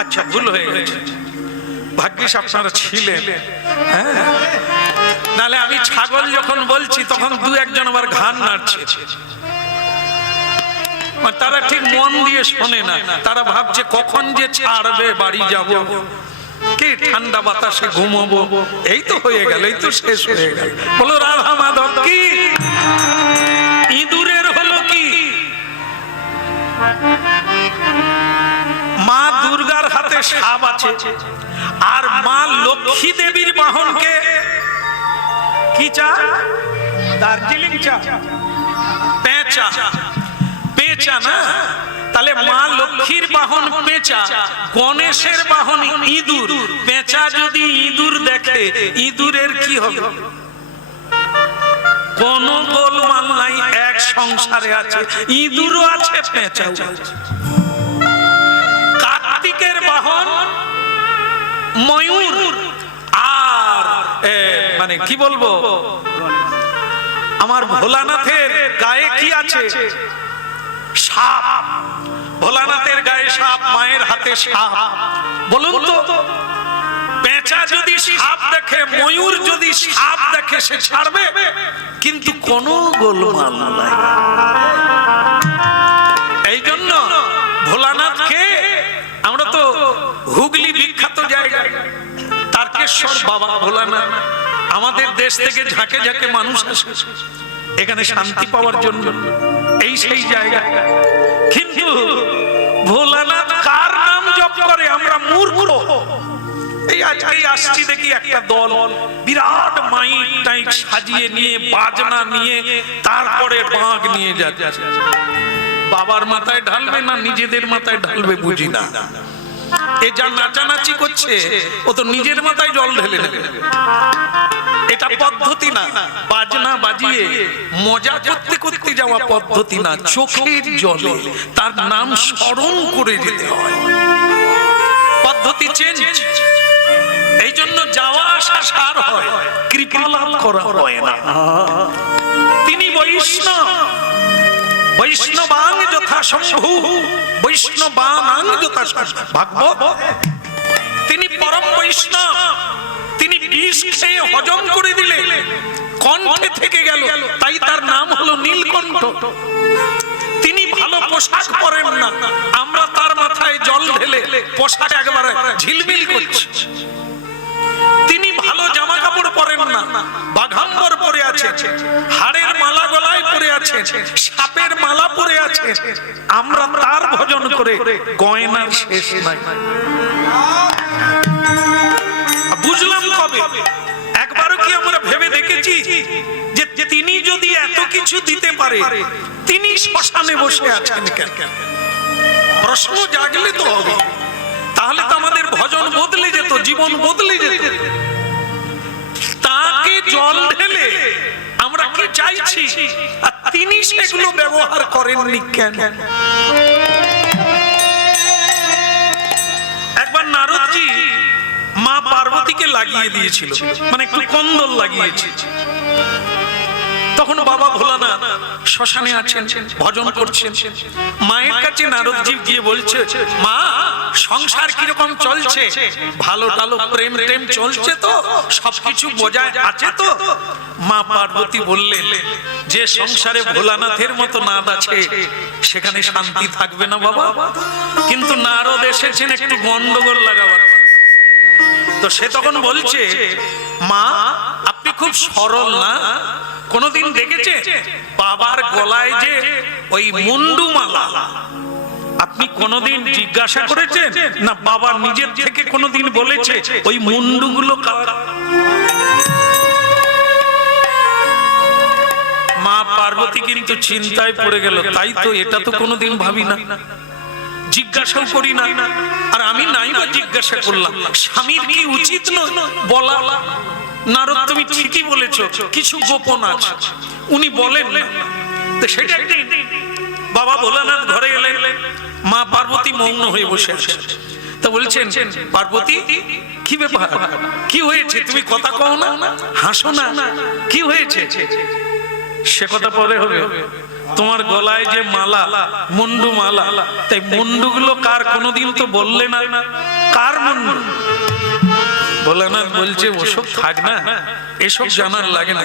আচ্ছা ভুল হয়ে গেছে, ভাগ্যিস আপনারা ছিলেন। নালে আমি ছাগল যখন বলছি তখন দু একজন আবার ঘান নাড়ছে, তারা ঠিক মন দিয়ে শোনে না, তারা ভাবছে কখন যে ছাড়বে, বাড়ি যাব, কি ঠান্ডা বাতাসে ঘুমাবো, এই তো হয়ে গেল, এই তো শেষ হয়ে গেল। বলো রাধা মাধব কি? ইঁদুরের হলো কি? মা দুর্গার হাতে সাপ আছে, আর মা লক্ষ্মী দেবীর বাহনকে কি চা? দার্জিলিং চা, পেঁচা। পেঁচা না? তাহলে মা লক্ষ্মীর বাহন পেঁচা, গণেশের বাহন ইঁদুর। পেঁচা যদি ইঁদুর দেখে, ইঁদুরের কি হবে? কোন গোলমাল নাই, এক সংসারে আছে, ইঁদুরও আছে, পেঁচাও আছে। কার্তিকের বাহন ময়ূর, আর মানে কি বলবো, আমার ভোলানাথের গায়ে কি আছে? সাপ। ভোলানাথের গায়ে সাপ, মায়ের হাতে সাপ। বলুন তো, পেঁচা যদি সাপ দেখে, ময়ূর যদি সাপ দেখে, সে ছাড়বে? কিন্তু কোনো গোলমাল নাই। এই জন্য ভোলানাথকে আমরা তো হুগলি বিখ্যাত জায়গা, তারকেশ্বর বাবা ভোলানাথ, আমাদের দেশ থেকে ঝাঁকে ঝাঁকে মানুষ আসে এখানে শান্তি পাওয়ার জন্য, এই সেই জায়গা। কিন্তু ভোলানাথ কার নাম জপ করে? আমরা মূর্খ। এই আজকেই আসছি দেখি একটা দল বিরাট মাইক টাইক সাজিয়ে নিয়ে, বাজনা নিয়ে, তারপরে বাঁক নিয়ে যাচ্ছে। বাবার মাথায় ঢালবে না নিজেদের মাথায় ঢালবে বুঝি না। এ যা নাচানাচি করছে, ও তো নিজের মাথায় জল ঢেলে দেবে। এটা পদ্ধতি না, বাজনা বাজিয়ে মজা করতে করতে যাওয়া পদ্ধতি না, চোখের জলে তার নাম স্মরণ করে যেতে হয়, পদ্ধতি চেঞ্জ। এই জন্য যাওয়া আসা সার হয়, কৃপা লাভ করা হয় না। তিনি বৈষ্ণব, বৈষ্ণবাং যথা শম্ভু, বৈষ্ণবানাং যথা ভাগবত। তিনি পরম বৈষ্ণব। তিনি বিষ খেয়ে হজম করে দিলে কণ্ঠে থেকে গেল, তাই তার নাম হলো নীলকণ্ঠ। তিনি ভালো পোশাক পরেন না, আমরা তার মাথায় জল ঢেলে পোশাক একবারে ঝিলমিল করছি। তিনি ভালো জামা কাপড় পরেন না, বাঘাম্বর পরে আছে, হাড়ের মালা গলায় পরে আছে, সাপের মালা পরে আছে, আমরা তার ভজন করে গয়নার শেষ নাই। বুঝলাম কবে? একবারও কি আমরা ভেবে দেখেছি যে তিনি যদি এত কিছু দিতে পারে, তিনি শ্মশানে বসে আছেন কেন? প্রশ্ন জাগলে তো হবে, তাহলে তো আমাদের ভজন বদলে যেত, জীবন বদলে যেত। তাকে জল ঢেলে আমরা কি চাইছি, আর তিনি সেগুলো ব্যবহার করেননি কেন? একবার নারদজি মা পার্বতীকে লাগিয়ে দিয়েছিল, মানে একটু কন্দল লাগিয়েছে। তখন বাবা ভোলানাথ শ্মশানে আছেন, ভজন করছেন। মায়ের কাছে নারদজি গিয়ে বলছে, মা সংসার কিরকম চলছে, ভালো টালো প্রেম টেম চলছে তো, সবকিছু বজায় আছে তো? মা পার্বতী বললেন, যে সংসারে ভোলানাথের মতো নাদ আছে সেখানে শান্তি থাকবে না বাবা। কিন্তু নারদ এসেছেন একটু গন্ডগোল লাগাবার। তো সে তখন বলছে, মা আপনি খুব সরল না, কোনদিন দেখেছে বাবার গলায় যে ওই মুন্ডুমালা, আপনি কোনদিন জিজ্ঞাসা করেছেন না বাবা নিজের থেকে কোনদিন বলেছে ওই মুন্ডুগুলো কার? মা পার্বতী কিন্তু চিন্তায় পড়ে গেল, তাই তো, এটা তো কোনোদিন ভাবি না, জিজ্ঞাসাও করি না। আর আমি নাই বা জিজ্ঞাসা করলাম, স্বামীর কি উচিত নয় বলা? নারদ তুমি ঠিকই বলেছো, কিছু গোপন আছে, উনি বলেন না। তো সেটা বাবা ভোলানাথ ঘরে এলেন, মা পার্বতী মৌন হয়ে বসে আছে। তা বলছেন, পার্বতী কি ব্যাপার, কি হয়েছে, তুমি কথা কও না, হাসো না, কি হয়েছে? সে কথা পরে হবে, তোমার গলায় যে মালা, মুন্ডু মালা, তাই মুন্ডুগুলো কার কোনোদিন তো বললে না, কার মুন্ডু? ভোলানাথ বলছে, ওসব থাক না, এসব জানার লাগে না,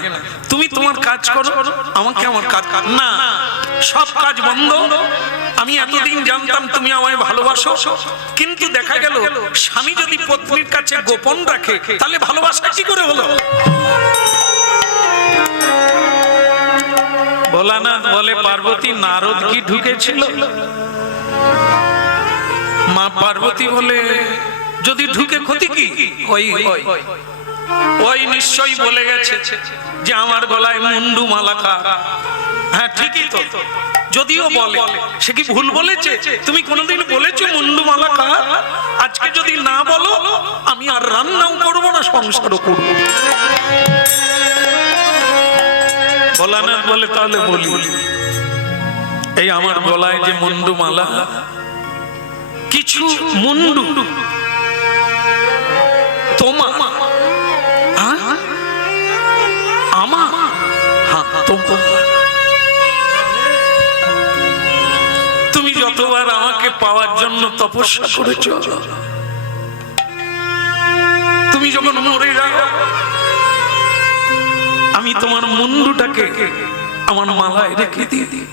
তুমি তোমার কাজ করো, আমাকে আমার কাজ না, সব কাজ বন্ধ। আমি এতদিন জানতাম তুমি আমায় ভালোবাসো, কিন্তু দেখা গেল স্বামী যদি পত্নীর কাছে গোপন রাখে তাহলে ভালোবাসা কি করে হলো? ভোলানাথ বলে, পার্বতী নারদ কি ঢুকেছিল? মা পার্বতী বলে, যদি ঢুকে ক্ষতি কি? ওই নিশ্চয়ই বলে গেছে যে আমার গলায় মুন্ডু মালা কার। হ্যাঁ ঠিকই তো, যদিও বলে সে কি ভুল বলেছে? তুমি কোনোদিন বলেছো মুন্ডু মালা কার? আজকে যদি না বলো আমি আর রান্নাও করবো না, সংসারও করবো। ভোলানাথ বলে, তাহলে বলি, এই আমার গলায় যে মুন্ডু মালা, কিছু মুন্ডু তোমার, আমার, তুমি যতবার আমাকে পাওয়ার জন্য তপস্যা করেছ, তুমি যখন মরে যাও আমি তোমার মুন্ডুটাকে আমার মালায় রেখে দিই।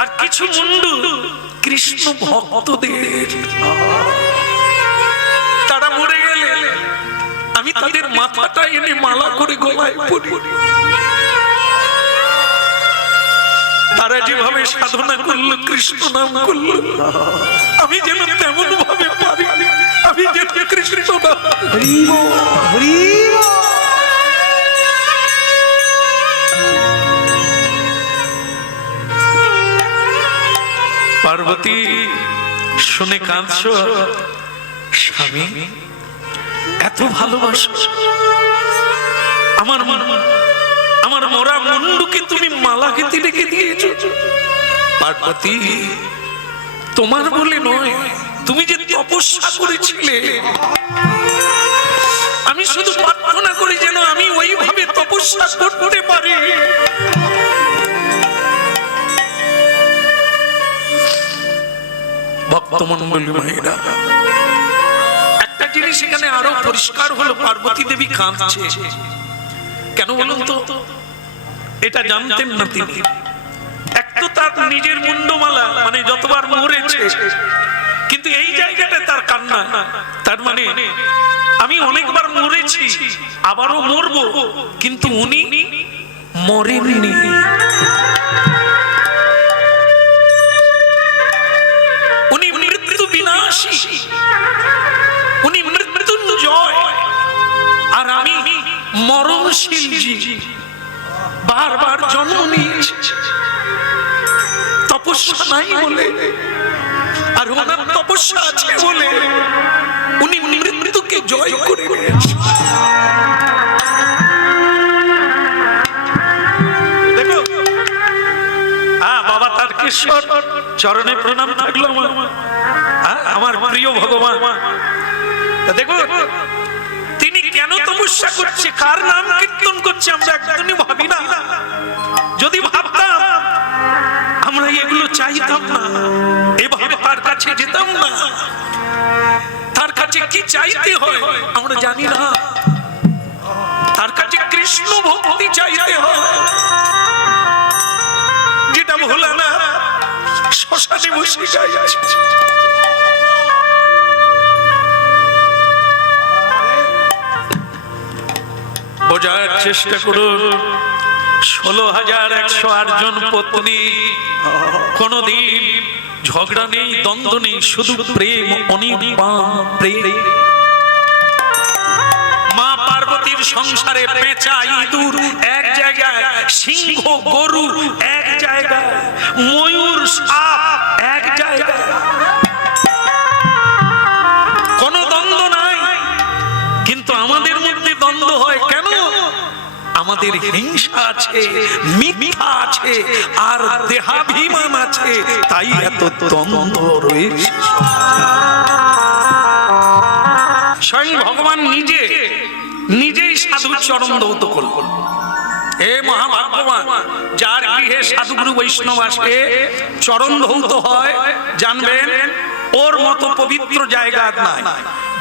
আর কিছু মুন্ডু কৃষ্ণ ভক্তদের, তারা মরে গেলে আমি তাদের মাথাটা এনে মালা করে গলায় পরি। তারা যেভাবে সাধনা করলো, কৃষ্ণ নাম করলো, আমি যেন তেমন ভাবে পারি, আমি যেন কৃষ্ণ নাম। পার্বতী শুনে কাঁদছ, স্বামী এত ভালোবাসো, আমার মরা মুন্ডুকে তুমি মালা গেঁথে রেখে দিয়েছো। পার্বতী তোমার বলে নয়, তুমি যে তপস্যা করেছিলে, আমি শুধু প্রার্থনা করি যেন আমি ওইভাবে তপস্যা করতে পারি। ভক্তমণ্ডলী মায়েরা, একটা জিনিস এখানে আরো পরিষ্কার হলো, পার্বতী দেবী কাঁদছে কেন বলুন তো? এটা জানতেন না তিনি। এক তো তার নিজের মুন্ডমালা, মানে যতবার মরেছে, কিন্তু এই জায়গাটা তার কান্না, তার মানে আমি অনেকবার মরেছি, আবারও মরবো, কিন্তু উনি মরেননি। উনি মৃত্যু বিনাশী, উনি মৃত্যুঞ্জয়, আর আমি মরণশীল জীব, বারবার জন্ম নিয়েছি, তপস্যা নাই বলে, আর ওনার তপস্যা আছে বলে উনি মৃত্যুকে জয় করে নিয়েছেন। দেখো, বাবা তারকেশ্বর চরণে প্রণাম থাকলো আমার প্রিয় ভগবান। দেখো তিনি কেন তপস্যা তপস্যা করছে, কার নাম কীর্তন করছে আমরা একদমই ভাবি না। যদি ভাবতাম আমরা এগুলো চাইতাম না, এভাবে তার কাছে যেতাম না। তার কাছে কি চাইতে হয় আমরা জানি না, তার কাছে কৃষ্ণ ভক্তি চাইতে হয়, যেটা ভোলা না শ্মশানে বসে গাইছে। বোঝার চেষ্টা করুন, 16,108 জন পত্নী, কোনদিন ঝগড়া নেই, দ্বন্দ্ব নেই, শুধু প্রেম, অনির্বাণ প্রেম। মা পার্বতীর সংসারে পেঁচা ইঁদুর এক জায়গায়, সিংহ গরু এক জায়গায়, ময়ূর সাপ এক জায়গায়, কোনো দ্বন্দ্ব নাই। কিন্তু আমাদের মধ্যে দ্বন্দ্ব হয় কেন? আমাদের হিংসা আছে, মিথ্যা আছে, আর দেহাভিমান আছে, তাই এত দ্বন্দ্ব রয়েছে। স্বয়ং ভগবান নিজেই সাধু চরণ ধৌত করলেন। হে মহাভাগ্যবান, যার গৃহে সাধুগুরু বৈষ্ণব আসে, চরণ ধৌত হয়, জানবেন ওর মতো পবিত্র জায়গা নাই।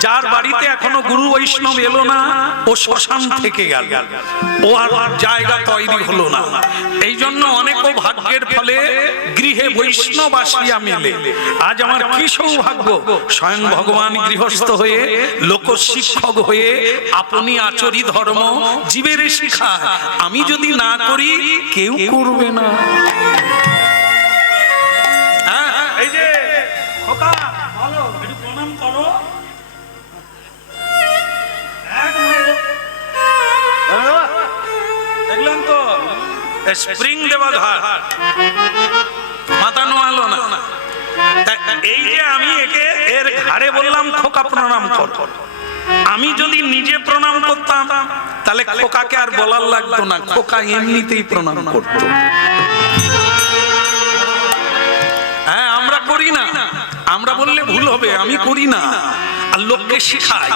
যার বাড়িতে এখনো গুরু বৈষ্ণব এলো না, ও শ্মশান থেকে গেল, ও আর জায়গা তৈরি হলো না। এই জন্য অনেক ভাগ্যের ফলে গৃহে বৈষ্ণব আসিয়া মেলে। আজ আমার কি সৌভাগ্য, স্বয়ং ভগবান গৃহস্থ হয়ে, লোক শিক্ষক হয়ে আপনি আচরি ধর্ম জীবের শিক্ষা। আমি যদি না করি কেউ করবে না। এই যে খোকা, ভালো একটু প্রণাম করো। দেখলেন তো স্প্রিং দেওয়া ঘাট, মাথা নোয়ালো না। এই যে আমি একে এর ঘাড়ে বললাম খোকা প্রণাম কর। আমি যদি নিজে প্রণাম করতাম তাহলে খোকাকে আর বলার লাগতো না, খোকা এমনিতেই প্রণাম করতো। হ্যাঁ, আমরা করি না, আমরা বললে ভুল হবে, আমি করি না, আর লোককে শিখাই।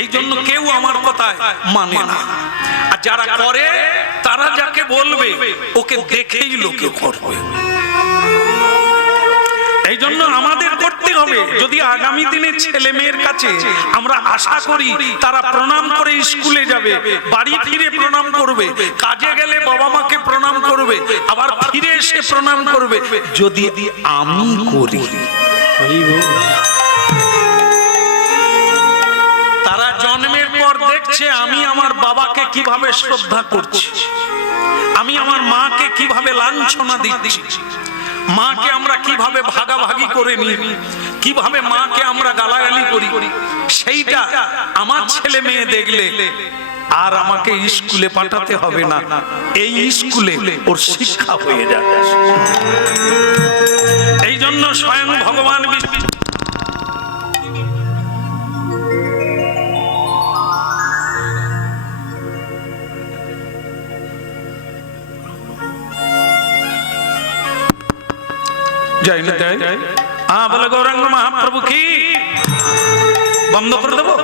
এই জন্য কেউ আমার কথায় মানে না, আর যারা করে তারা যাকে বলবে ওকে দেখেই লোকে করবে। এই জন্য আমাদের করতে হবে। যদি আগামী দিনে ছেলে মেয়ের কাছে আমরা আশা করি তারা প্রণাম করে স্কুলে যাবে, বাড়ি ফিরে প্রণাম করবে, কাজে গেলে বাবা মাকে প্রণাম করবে, আবার ফিরে এসে প্রণাম করবে, যদি আমি করি, তারা জন্মের পর দেখছে আমি আমার বাবাকে কিভাবে শ্রদ্ধা করছি, আমি আমার মাকে কিভাবে লাঞ্ছনা দিচ্ছি, মাকে আমরা কিভাবে ভাগাভাগি করে নিই, কিভাবে মাকে আমরা গালাগালি করি, সেইটা আমার ছেলে মেয়ে দেখলে আর আমাকে স্কুলে পাঠাতে হবে না, এই স্কুলে ওর শিক্ষা হয়ে যাবে। এই জন্য স্বয়ং ভগবান জয় নিতাই। হ্যাঁ, বলে গৌরাঙ্গ মহাপ্রভু কি বন্ধ করে দেবো?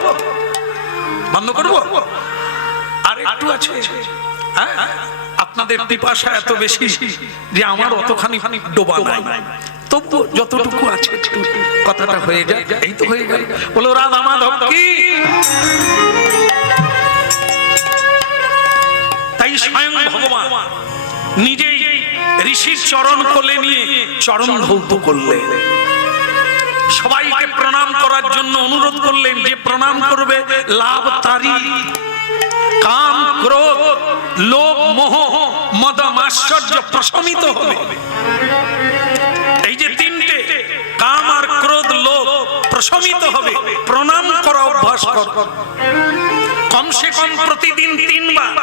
বন্ধ করবো? আর একটু আছে। হ্যাঁ, আপনাদের পিপাসা এত বেশি যে আমার অতখানি ডোবা নাই, তবু যতটুকু আছে একটু কথাটা হয়ে যায়। এই তো হয়ে গেল। বলো রাধা মাধব কি। তাই স্বয়ং ভগবান নিজেই ঋষির চরণ কোলে নিয়ে চরণ ধৌত করলেন, সবাইকে প্রণাম করার জন্য অনুরোধ করলেন। যে প্রণাম করবে লাভ তারি, কাম ক্রোধ লোভ মোহ মদ মাশ্চর্য প্রশমিত হবে। এই যে তিনটে, কাম আর ক্রোধ লোভ প্রশমিত হবে। প্রণাম করা অভ্যাস কর, কমসে কম প্রতিদিন 3 বার,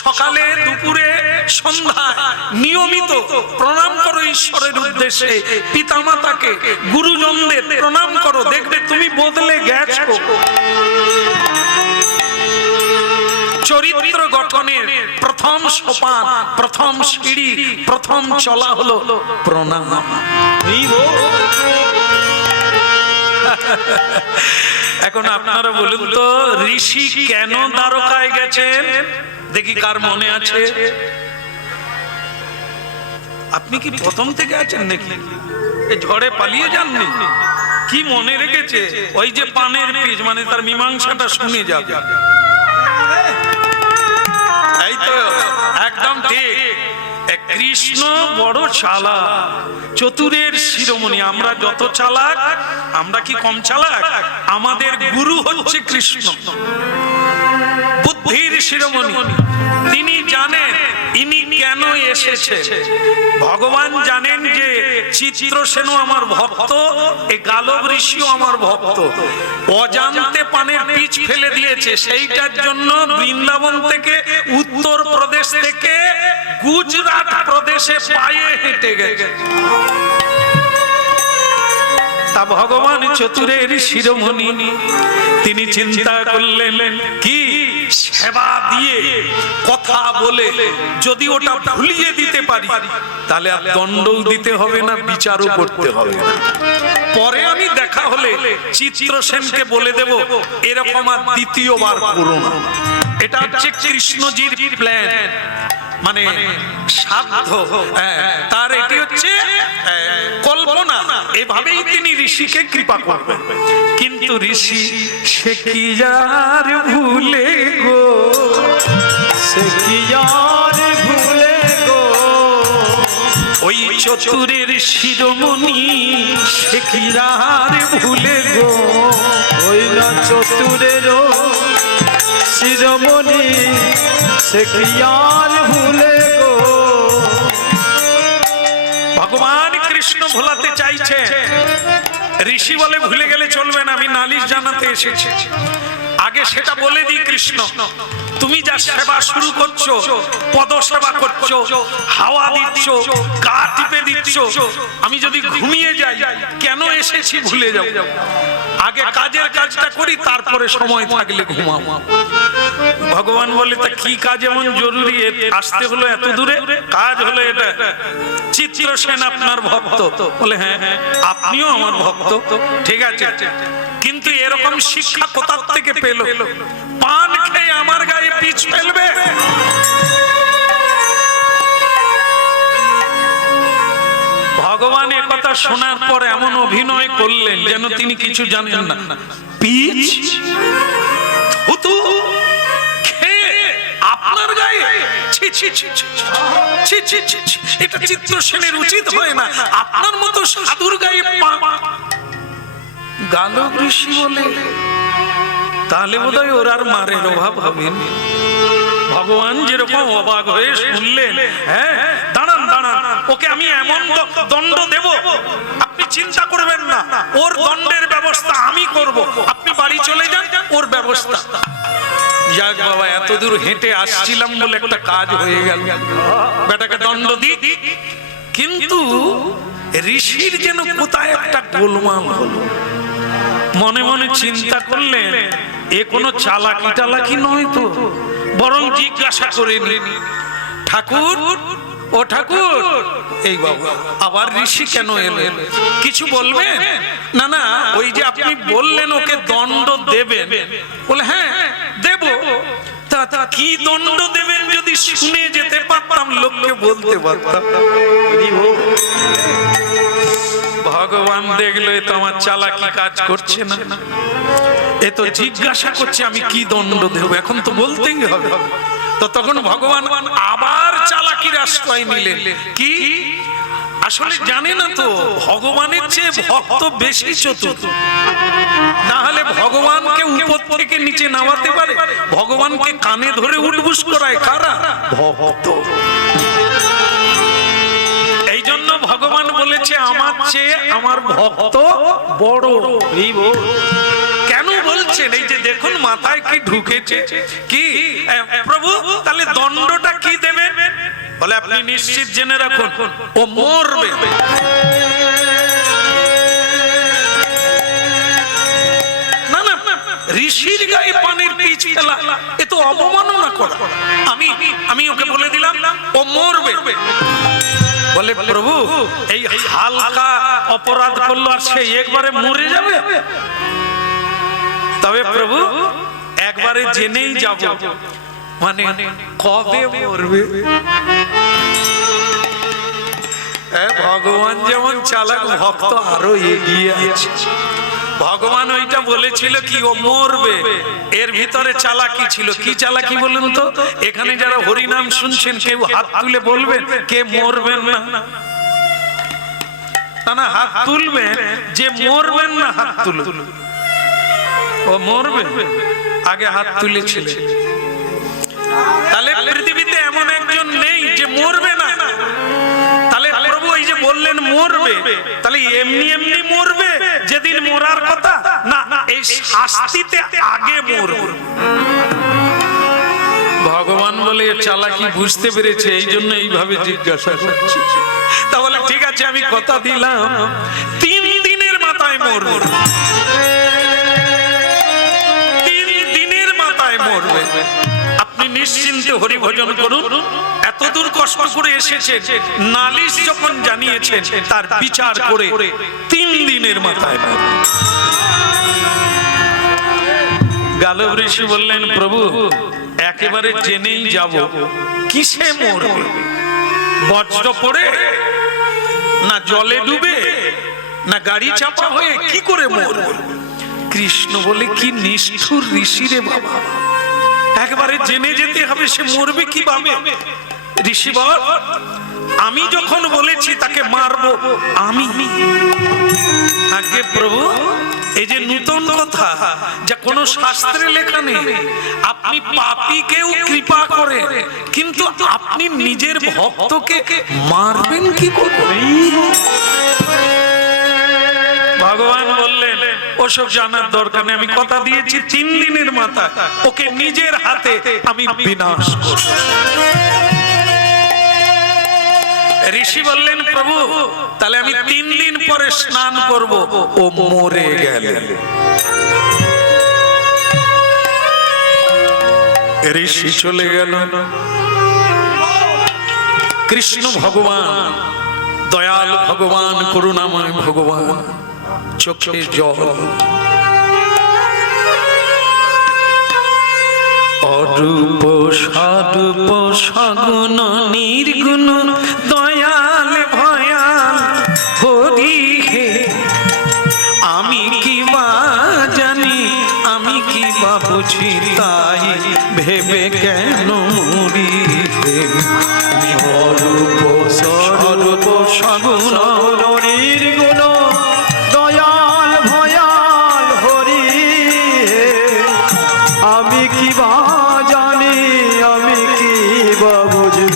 সকালে, দুপুরে, সন্ধ্যায় নিয়মিত প্রণাম করো ঈশ্বরের উদ্দেশ্যে। পিতামাতাকে, গুরুজনদের প্রণাম করো, দেখবে তুমি বদলে গেছো। চরিত্র গঠনের প্রথম সোপান, প্রথম সিঁড়ি, প্রথম চলা হলো প্রণাম। এখন আপনারা বলুন তো ঋষি কেন দ্বারকায় গেছেন? দেখি কার মনে আছে? আপনি কি প্রথম থেকে আছেন নাকি এই ঝড়ে পালিয়ে যাননি? কি মনে রেখেছে? ওই যে পানের পিচ, মানে তার মীমাংসাটা শুনে যাবে। এই তো একদম ঠিক। কৃষ্ণ বড় চালাক, চতুরের শিরোমণি। আমরা যত চালাক, আমরা কি কম চালাক? আমাদের গুরু হচ্ছে কৃষ্ণ, বুদ্ধির শিরোমণি। তিনি জানেন ইনি কেন এসেছে। ভগবান জানেন যে চিত্রসেনও আমার ভক্ত, এই গালব ঋষিও আমার ভক্ত। অজান্তে পানের পিচ ফেলে দিয়েছে, সেইটার জন্য বৃন্দাবন থেকে, উত্তর প্রদেশ থেকে গুজরাট প্রদেশে পায়ে হেঁটে গেছে। তা ভগবান চতুরের শিরোমণি, তিনি চিন্তা করলেন কি সেবা দিয়ে কথা বলে যদি ওটা ভুলিয়ে দিতে পারি, তাহলে আর দণ্ডও দিতে হবে না, বিচারও করতে হবে না। পরে আমি দেখা হলে চিত্রসেনকে বলে দেব এরকম আর দ্বিতীয়বার করো না। এটা হচ্ছে কৃষ্ণজির প্ল্যান, মানে সাধ্য তার, এটি হচ্ছে কল্পনা। এভাবেই তিনি ঋষিকে কৃপা করবেন। কিন্তু ঋষি সে কি যার ভুলে গো, সে কি আর ভুলে গো, ওই চতুরের শিরোমণি সে কি যার ভুলে গো, ওই না চতুরের শিরোমণি সে কি আর ভুলে গো। ভগবান কৃষ্ণ ভোলাতে চাইছে। ঋষি বলে ভুলে গেলে চলবে না, আমি নালিশ জানাতে এসেছি। আগে সেটা বলে দিই, কৃষ্ণ তুমি যা সেবা শুরু করছো, পদ সেবা করছো, হাওয়া দিচ্ছ, গা টিপে দিচ্ছ, আমি যদি ঘুমিয়ে যাই কেন এসেছি ভুলে যাও। আগে কাজের কাজটা করি, তারপরে সময় থাকলে ঘুমাবো। ভগবান বলে তা কি কাজ এমন জরুরি আসতে হলো এত দূরে? কাজ হলো এটা, চিত্রসেন আপনার ভক্ত। বলে হ্যাঁ হ্যাঁ আপনিও আমার ভক্ত, ঠিক আছে, কিন্তু এরকম শিক্ষা কোথা থেকে পেল? পান খেয়ে আমার গায়ে পিচ ফেলবে? ভগবান একথা শোনার পর এমন অভিনয় করলেন যেন তিনি কিছু জানেন না। পিচ থুতু খেয়ে আপনার গায়ে? ছি ছি ছি ছি ছি ছি ছি ছি, এটা চিত্রসেনের উচিত হয় না। আপনার মতো সাধুর গায়ে গালব ঋষি বলে, তাহলে বোধহয় ওর আর মারের অভাব হবে। ভগবান যেরকম অবাক হয়ে শুনলেন, হ্যাঁ দাঁড়ান দাঁড়ান, ওকে আমি এমন দণ্ড দেব আপনি চিন্তা করবেন না, ওর দণ্ডের ব্যবস্থা আমি করব, আপনি বাড়ি চলে যান, ওর ব্যবস্থা। যাক বাবা, এত দূর হেঁটে আসছিলাম বলে একটা কাজ হয়ে গেল, বেটাকে দণ্ড দিই। কিন্তু ঋষির যেন কোথায় একটা গোলমাল হলো। মনে মনে চিন্তা করলেন এ কোনো চালাকি টালাকি নয় তো, বরং জিজ্ঞাসা করে নিন, ঠাকুর ও ঠাকুর, এই বাবা আবার ঋষি কেন এলেন? কিছু বলবেন? না না, ওই যে আপনি বললেন ওকে দণ্ড দেবেন। বলে হ্যাঁ দেব। তা কি দণ্ড দেবেন যদি শুনে যেতে পারতাম, লোককে বলতে পারতাম। ভগবান দেখলো এ তো আমার চালাকি কাজ করছে না, এ তো জিজ্ঞাসা করছে আমি কি দণ্ড দেব, এখন তো বলতেই হবে। তো তখন ভগবান আবার চালাকির আশ্রয় নিলেন। কি? আসলে জানে না তো ভগবানের চেয়ে ভক্ত বেশি চতুর। না হলে ভগবানকে উপর থেকে নিচে নামাতে পারে? ভগবানকে কানে ধরে উঠবুস করায় কারা? ভক্ত। এই জন্য ভগবান বলেছে আমার চেয়ে আমার ভক্ত বড়। কেন বলছেন? এই যে দেখুন মাথায় কি ঢুকেছে। কি প্রভু তাহলে দণ্ডটা কি দেবেন? বলে আপনি নিশ্চিত জেনে রাখুন ও মরবে। না না, ঋষির গায়ে পানির পিচ ফেলা এ তো অবমাননা করা। আমি ওকে বলে দিলাম ও মরবে। বলে প্রভু এই হালকা অপরাধ করলো আর সে একবারে মরে যাবে? তবে প্রভু একবারে জেনেই যাব, মানে কবে মরবে। ভগবান যেমন চালাক, ভক্ত আরো এগিয়ে আছে। ভগবান ওইটা বলেছিল কি ও মরবে, এর ভিতরে চালাকি ছিল। কি চালাকি বলুন তো? এখানে যারা হরিনাম শুনছেন কেউ হাত তুলে বলবেন কে মরবেন না? না, হাত তুলবেন যে মরবেন না, হাত তুলুন। ও মরবে, আগে হাত তুলেছিলেন। তাহলে পৃথিবীতে এমন একজন নেই যে মরবে না। তাহলে প্রভু এই যে বললেন মরবে, তাহলে এমনি এমনি মরবে যেদিন মরার কথা না, এই শাস্তিতে আগে মরবে। ভগবান বলে চালাকি বুঝতে পেরেছে, এই জন্য এইভাবে জিজ্ঞাসা করছি। তাহলে ঠিক আছে, আমি কথা দিলাম 3 দিনের মাথায় মরবে, 3 দিনের মাথায় মরবে। আপনি নিশ্চিন্তে হরি ভজন করুন। এতদূর কষ্ট করে এসেছেন, নালিশ যখন জানিয়েছেন তার বিচার করে 3 দিনের মাথায় মরবে। গালব ঋষি বললেন প্রভু একেবারে জেনেই যাব, কিসে মরবে? বজ্র পড়ে, না জলে ডুবে, না গাড়ি চাপা হয়ে, কি করে মরবে? কৃষ্ণ বলে কি নিষ্ঠুর ঋষি রে বাবা, একবারে জেনে যেতে হবে সে মরবে কিভাবে। ঋষি বল, আমি যখন বলেছি তাকে মারবো, আমি আগে প্রভু এই যে নূতন কথা, যা কোনো শাস্ত্রে লেখা নেই। আপনি পাপীকেও কৃপা করে, কিন্তু আপনি নিজের ভক্তকে মারবেন কি করে? ভগবান বললেন ওসব জানার দরকার নেই, আমি কথা দিয়েছি 3 দিনের মাথায় ওকে নিজের হাতে আমি বিনাশ করব। ঋষি বললেন প্রভু তাহলে আমি 3 দিন পরে স্নান করব। ও মরে গেলেন। ঋষি চলে গেল। কৃষ্ণ ভগবান, দয়াল ভগবান, করুণাময় ভগবান, চোখে জল। অরূপ স্বরূপ সগুণ নির্গুণ দয়াল ভয়াল হরি হে, আমি কি বা জানি, আমি কি বা বুঝি, তাই ভেবে কেন মরি হে। অরূপ স্বরূপ সগুণ নির্গুণ দয়াল ভয়াল হরি হে, আমি কি বা জানি, আমি কি বা বুঝি,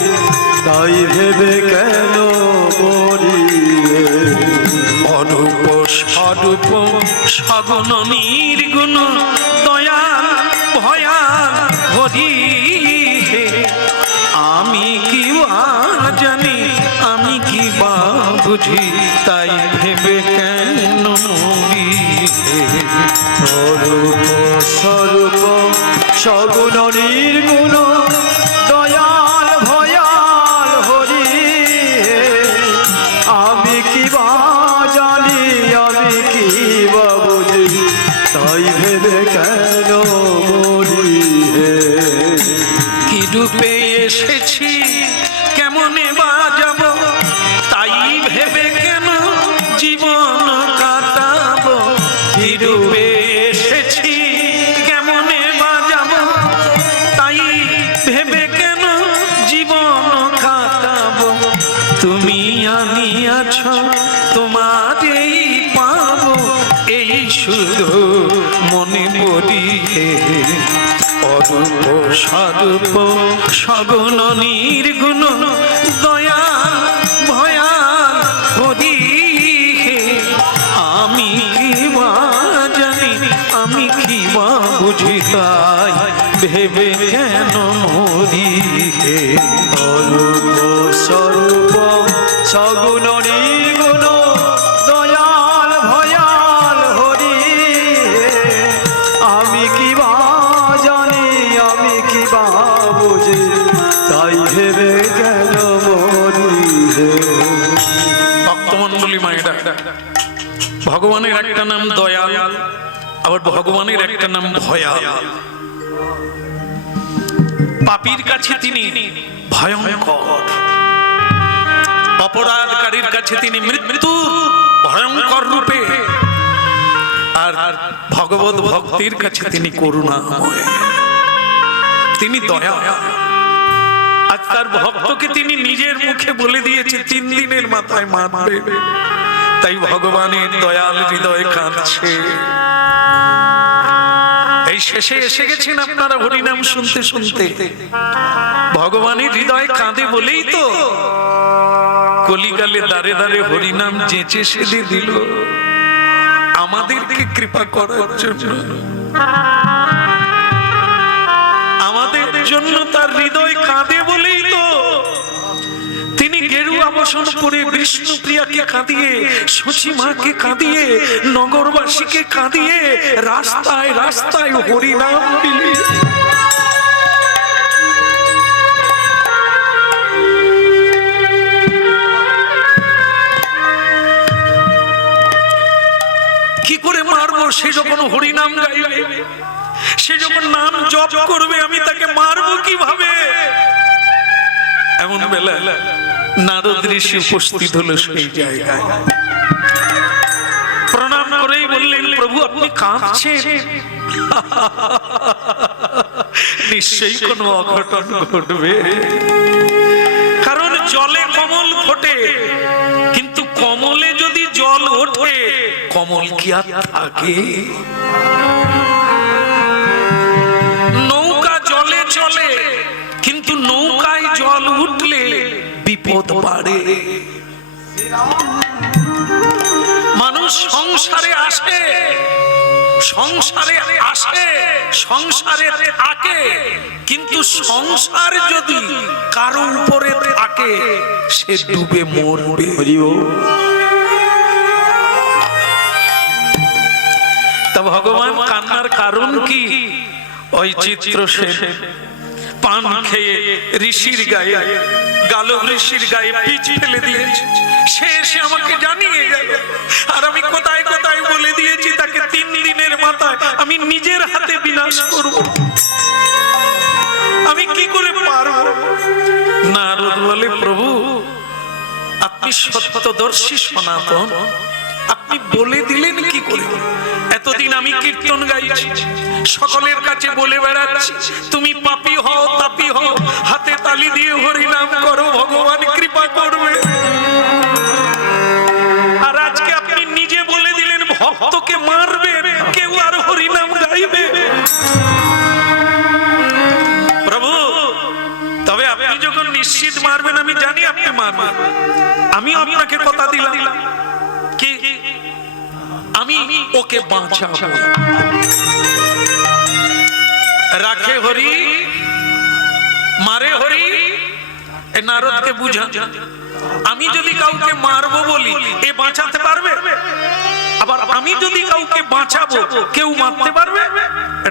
তাই ভেবে কেন মরি হে। অরূপ স্বরূপ সগুণ নির্গুণ দয়াল ভয়াল হরি হে, আমি কি বা জানি, আমি কি বা বুঝি, তাই ভেবে কেন মরি হে। অরূপ স্বরূপ সগুণ নির্গুণ দয়াল ভয়াল হরি হে, আমি কি বা জানি, আমি কি বা বুঝি, তাই ভেবে কেন মরি হে। কি রূপে এসেছি, কেমনে বা যাব, তাই ভেবে কেন জীবন কাটাবো। কি রূপে এসেছি, কেমনে বা যাব, তাই ভেবে কেন জীবন কাটাবো। তুমি আনিয়াছ, তোমারই পাবো, এই শুধু মনে পড়ি হে। অরূপ স্বরূপ সগুণ নির্গুণ দয়াল ভয়াল হরি হে, আমি কি বা জানি, আমি কি বা বুঝি, তাই ভেবে কেন মরি হে। অরূপ স্বরূপ সগুণ নির্গুণ দয়াল ভয়াল হরি হে, আমি কি বা জানি, আমি কি বা বুঝি, তাই ভেবে কেন মরি হে। ভক্তমণ্ডলী মায়েরা, ভগবানের একটা নাম দয়াল, আবার ভগবানের একটা নাম ভয়া। পাপীর কাছে তিনি ভয়ঙ্কর, অপরাধকারীর কাছে তিনি মৃত্যু ভয়ঙ্কর রূপে, আর ভগবত ভক্তির কাছে তিনি করুণাময়, তিনি দয়া। আজ তার ভক্তকে তিনি নিজের মুখে বলে দিয়েছে 3 দিনের মাথায় মারবে, তাই ভগবানের দয়াল হৃদয় কাঁদছে। এই শেষে এসে গেছেন আপনারা হরিনাম শুনতে শুনতে, ভগবানের হৃদয় কাঁদে বলেই তো কলিকালে দাঁড়ে দাঁড়ে হরিনাম যেচে সেদে দিল আমাদেরকে কৃপা করার জন্য, আমাদের জন্য তার হৃদয় কাঁদে বলেই তো তিনি গেরুয়া বসন পরে বিষ্ণুপ্রিয়াকে কাঁদিয়ে, সচিমাকে কাঁদিয়ে, নগরবাসীকে কাঁদিয়ে রাস্তায় রাস্তায় হরিনাম বিলিয়ে কি করে মারবো? সে যখন হরিনাম গাইবে, সে যখন নাম জপ করবে, আমি তাকে মারবো কিভাবে? এমন বেলা নারদ ঋষি উপস্থিত হলো সেই জায়গায়, প্রণাম করেই বললেন, প্রভু আপনি কাঁদছেন, নিশ্চয়ই কোনো অঘটন ঘটবে, কারণ জলে কমল ফোটে, কিন্তু কমলে যদি জল ওঠে কমল কি আর থাকে? নৌকা জলে চলে, কিন্তু নৌকায় জল উঠলে বিপদ বাড়ে। মানুষ সংসারে আসে, সংসারে আসে, সংসারে থাকে, কিন্তু সংসার যদি কারো উপরে থাকে সে ডুবে মরবে। তা ভগবান কান্নার কারণ কি? ওই চিত্রসেন পান খেয়ে ঋষির গায়ে, গালব ঋষির গায়ে পিচ ফেলে দিয়েছে, সে এসে আমাকে জানিয়ে গেল, আর আমি কোথায় কোথায় বলে দিয়েছি তাকে 3 দিনের মাথায় আমি নিজের হাতে বিনাশ করব। আমি কি করে পারব? নারদ বলে, প্রভু আপনি সত্যদর্শী সনাতন, আপনি বলে দিলেন কি করে? এতদিন আমি কীর্তন গাইছি, সকলের কাছে বলে বেড়াচ্ছি তুমি পাপী হও, তাপী হও, হাতে তালি দিয়ে হরিনাম করো, ভগবান কৃপা করবে। আর আজকে আপনি নিজে বলে দিলেন ভক্তকে মারবেন, কেউ আর হরিনাম গাইবে। প্রভু তবে আপনি যখন নিশ্চিত মারবেন, আমি জানি আপনি মারবেন, আমি আপনাকে কথা দিলাম কি আমি ওকে বাঁচাবো। রাখে হরি মারে হরি, এ নারদকে বুঝা, আমি যদি কাউকে মারবো বলি এ বাঁচাতে পারবে? আবার আমি যদি কাউকে বাঁচাবো কেউ মারতে পারবে?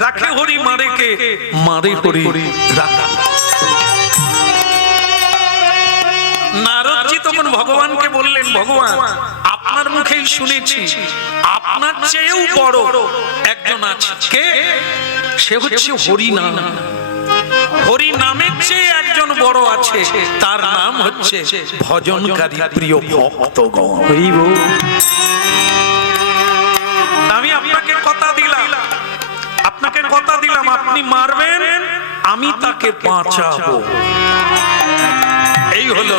রাখে হরি মারে কে? মারে হরি রাখা। নারদজি তখন ভগবানকে বললেন, ভগবান আপনার মুখেই শুনেছি আপনার চেয়েও বড় একজন আছে, কে? সে হচ্ছে হরিনাম। হরি নামের চেয়ে একজন বড় আছে, তার নাম হচ্ছে ভজনকারী প্রিয় ভক্তগণ। আমি আপনাকে কথা দিলাম, আপনাকে কথা দিলাম আপনি মারবেন, আমি তাকে বাঁচাবো। এই হলো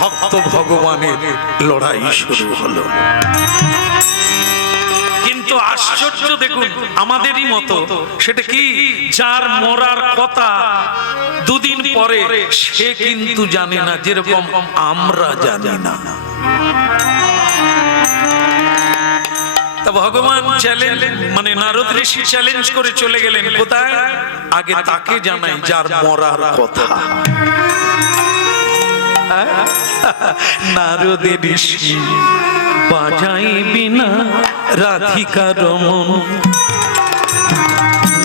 ভক্ত ভগবানের লড়াই শুরু হলো। কিন্তু আশ্চর্য দেখুন, আমাদেরই মতো, সেটা কি? যার মরার কথা 2 দিন পরে সে কিন্তু জানে না, যেরকম আমরা জানি না। তা ভগবান চ্যালেঞ্জ, মানে নারদ ঋষি চ্যালেঞ্জ করে চলে গেলেন কোথায়? আগে তাকে জানাই যার মরার কথা। নারদে ঋষি বাজাই বিনা রাধিকার মন,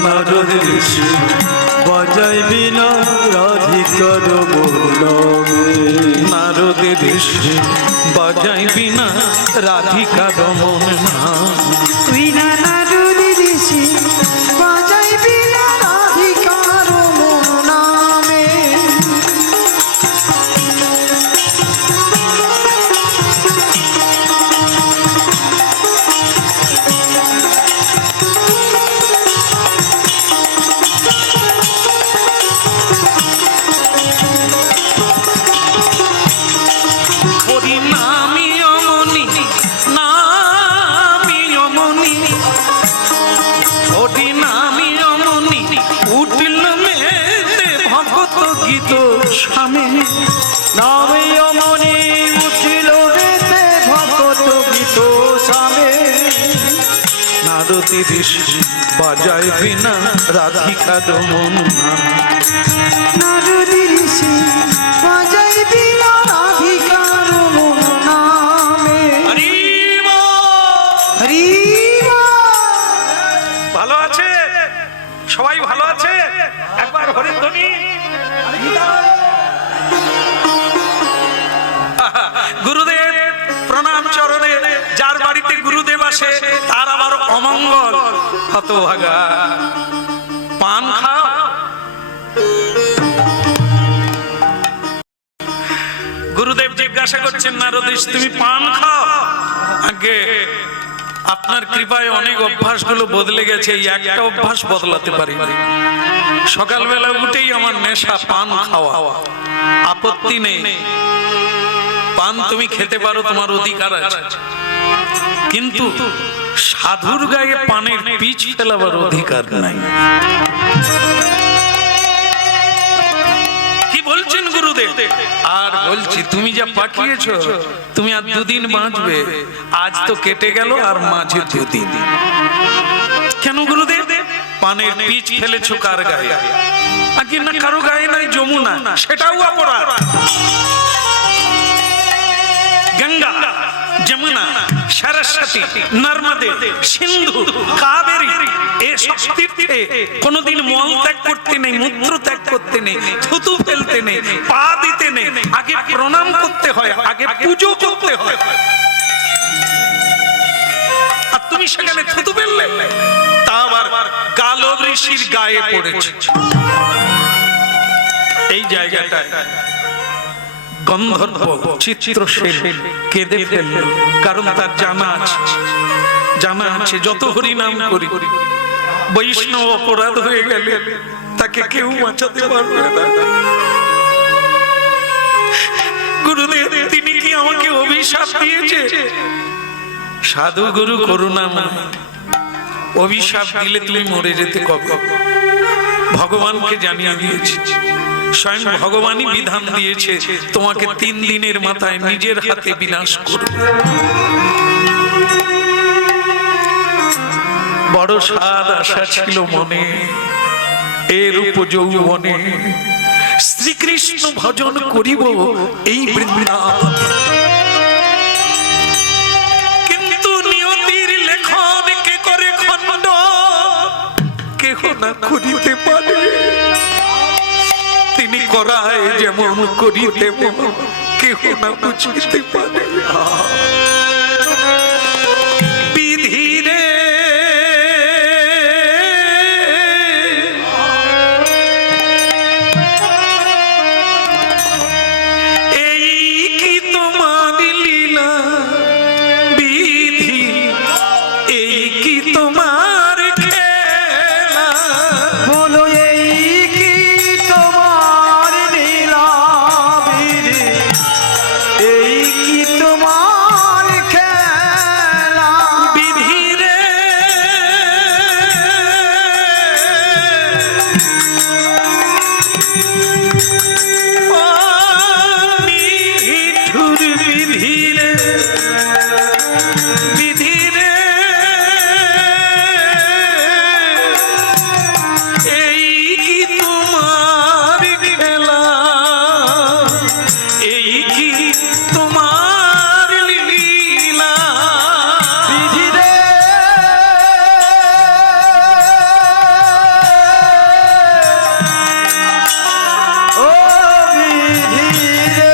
নারদ ঋষি বাজাই বিনা রাধিকার মন, নারদে ঋষি বাজাই বিনা রাধিকার মন। তুই না নারদ গীত স্বামী নামে অমনি উঠিল রেতে ভকত গীত সামে নারদী ঋষি বাজায় বিনা রাধিকা দমন নারদী ঋষি বাজাই বিনা রাধিকার মন নামে। হরি ভালো আছে সবাই ভালো আছে একবার হরিধ্বনি। গুরুদেব প্রণাম চরণে। যার বাড়িতে গুরুদেব আসে তার আবার অমঙ্গল। হতভাগা পান খাও। গুরুদেব জিজ্ঞাসা করছেন নারদ ঋষি তুমি পান খাও? আগে আপনার কৃপায় অনেক অভ্যাসগুলো বদলে গেছে, এই একটা অভ্যাস বদলাতে পারি। সকালবেলা উঠেই আমার নেশা পান খাওয়া। আপত্তি নেই, পান তুমি খেতে পারো, তোমার অধিকার আছে, কিন্তু সাধুর গায়ে পানের পিচ ফেলাবার অধিকার নাই। কি বলছেন গুরুদেব? আর বলছি তুমি যা পাঠিয়েছ তুমি আর দুদিন বাঁচবে, আজ তো কেটে গেল আর মাঝে দুদিন। কেন গুরুদেব? পানের পিচ ফেলেছো কার গায়ে? আগে না কারো গায়ে নাই, যমুনা সেটাও অপরাধ। গঙ্গা, যমুনা, সরস্বতী, নর্মদে, সিন্ধু, কাবেরী এসব তীর্থে কোনোদিন মল ত্যাগ করতে নেই, মূত্র ত্যাগ করতে নেই, থুতু ফেলতে নেই, পা দিতে নেই। আগে প্রণাম করতে হয়, আগে পুজো করতে হয়। আর তুমি সেখানে থুতু ফেললে, তা আবার গালব ঋষির গায়ে পড়েছে। এই জায়গাটায় গন্ধর্ব চিত্রসেন কেঁদে ফেলল, কারণ তার জানা আছে যত হরি নাম করি বৈষ্ণব অপরাধ হয়ে গেলে তাকে কেউ বাঁচাতে পারবে না। গুরুদেব তিনি কি আমাকে অভিশাপ দিয়েছে? সাধু গুরু করুণাময়, অভিশাপ দিলে তুমি মরে যেতে কবে? ভগবানকে জানিয়ে দিয়েছি, স্বয়ং ভগবানই বিধান দিয়েছে তোমাকে 3 দিনের মাথায় নিজের হাতে বিনাশ করবে। বড় সাদ আশা ছিল মনে, এর উপযৌবনে শ্রীকৃষ্ণ ভজন করিব এই বৃন্দাবন। কিন্তু নিয়তির লেখন কে করে খণ্ড, কেহ না করিতে পারে। তিনি করায় যেমন করিতে কেহ না বুঝিতে পারে। বিধিরে এই কি তোমার লীলা, বিধি এই কি তোমার খেলা। বলো এই কি তোমার লীলা বিধি, এই কি তোমার খেলা। বিধিরে নিঠুর বিধিরে, বিধিরে এই কি তোমার খেলা, এই কি তোমার লীলা। বিধিরে ও বিধিরে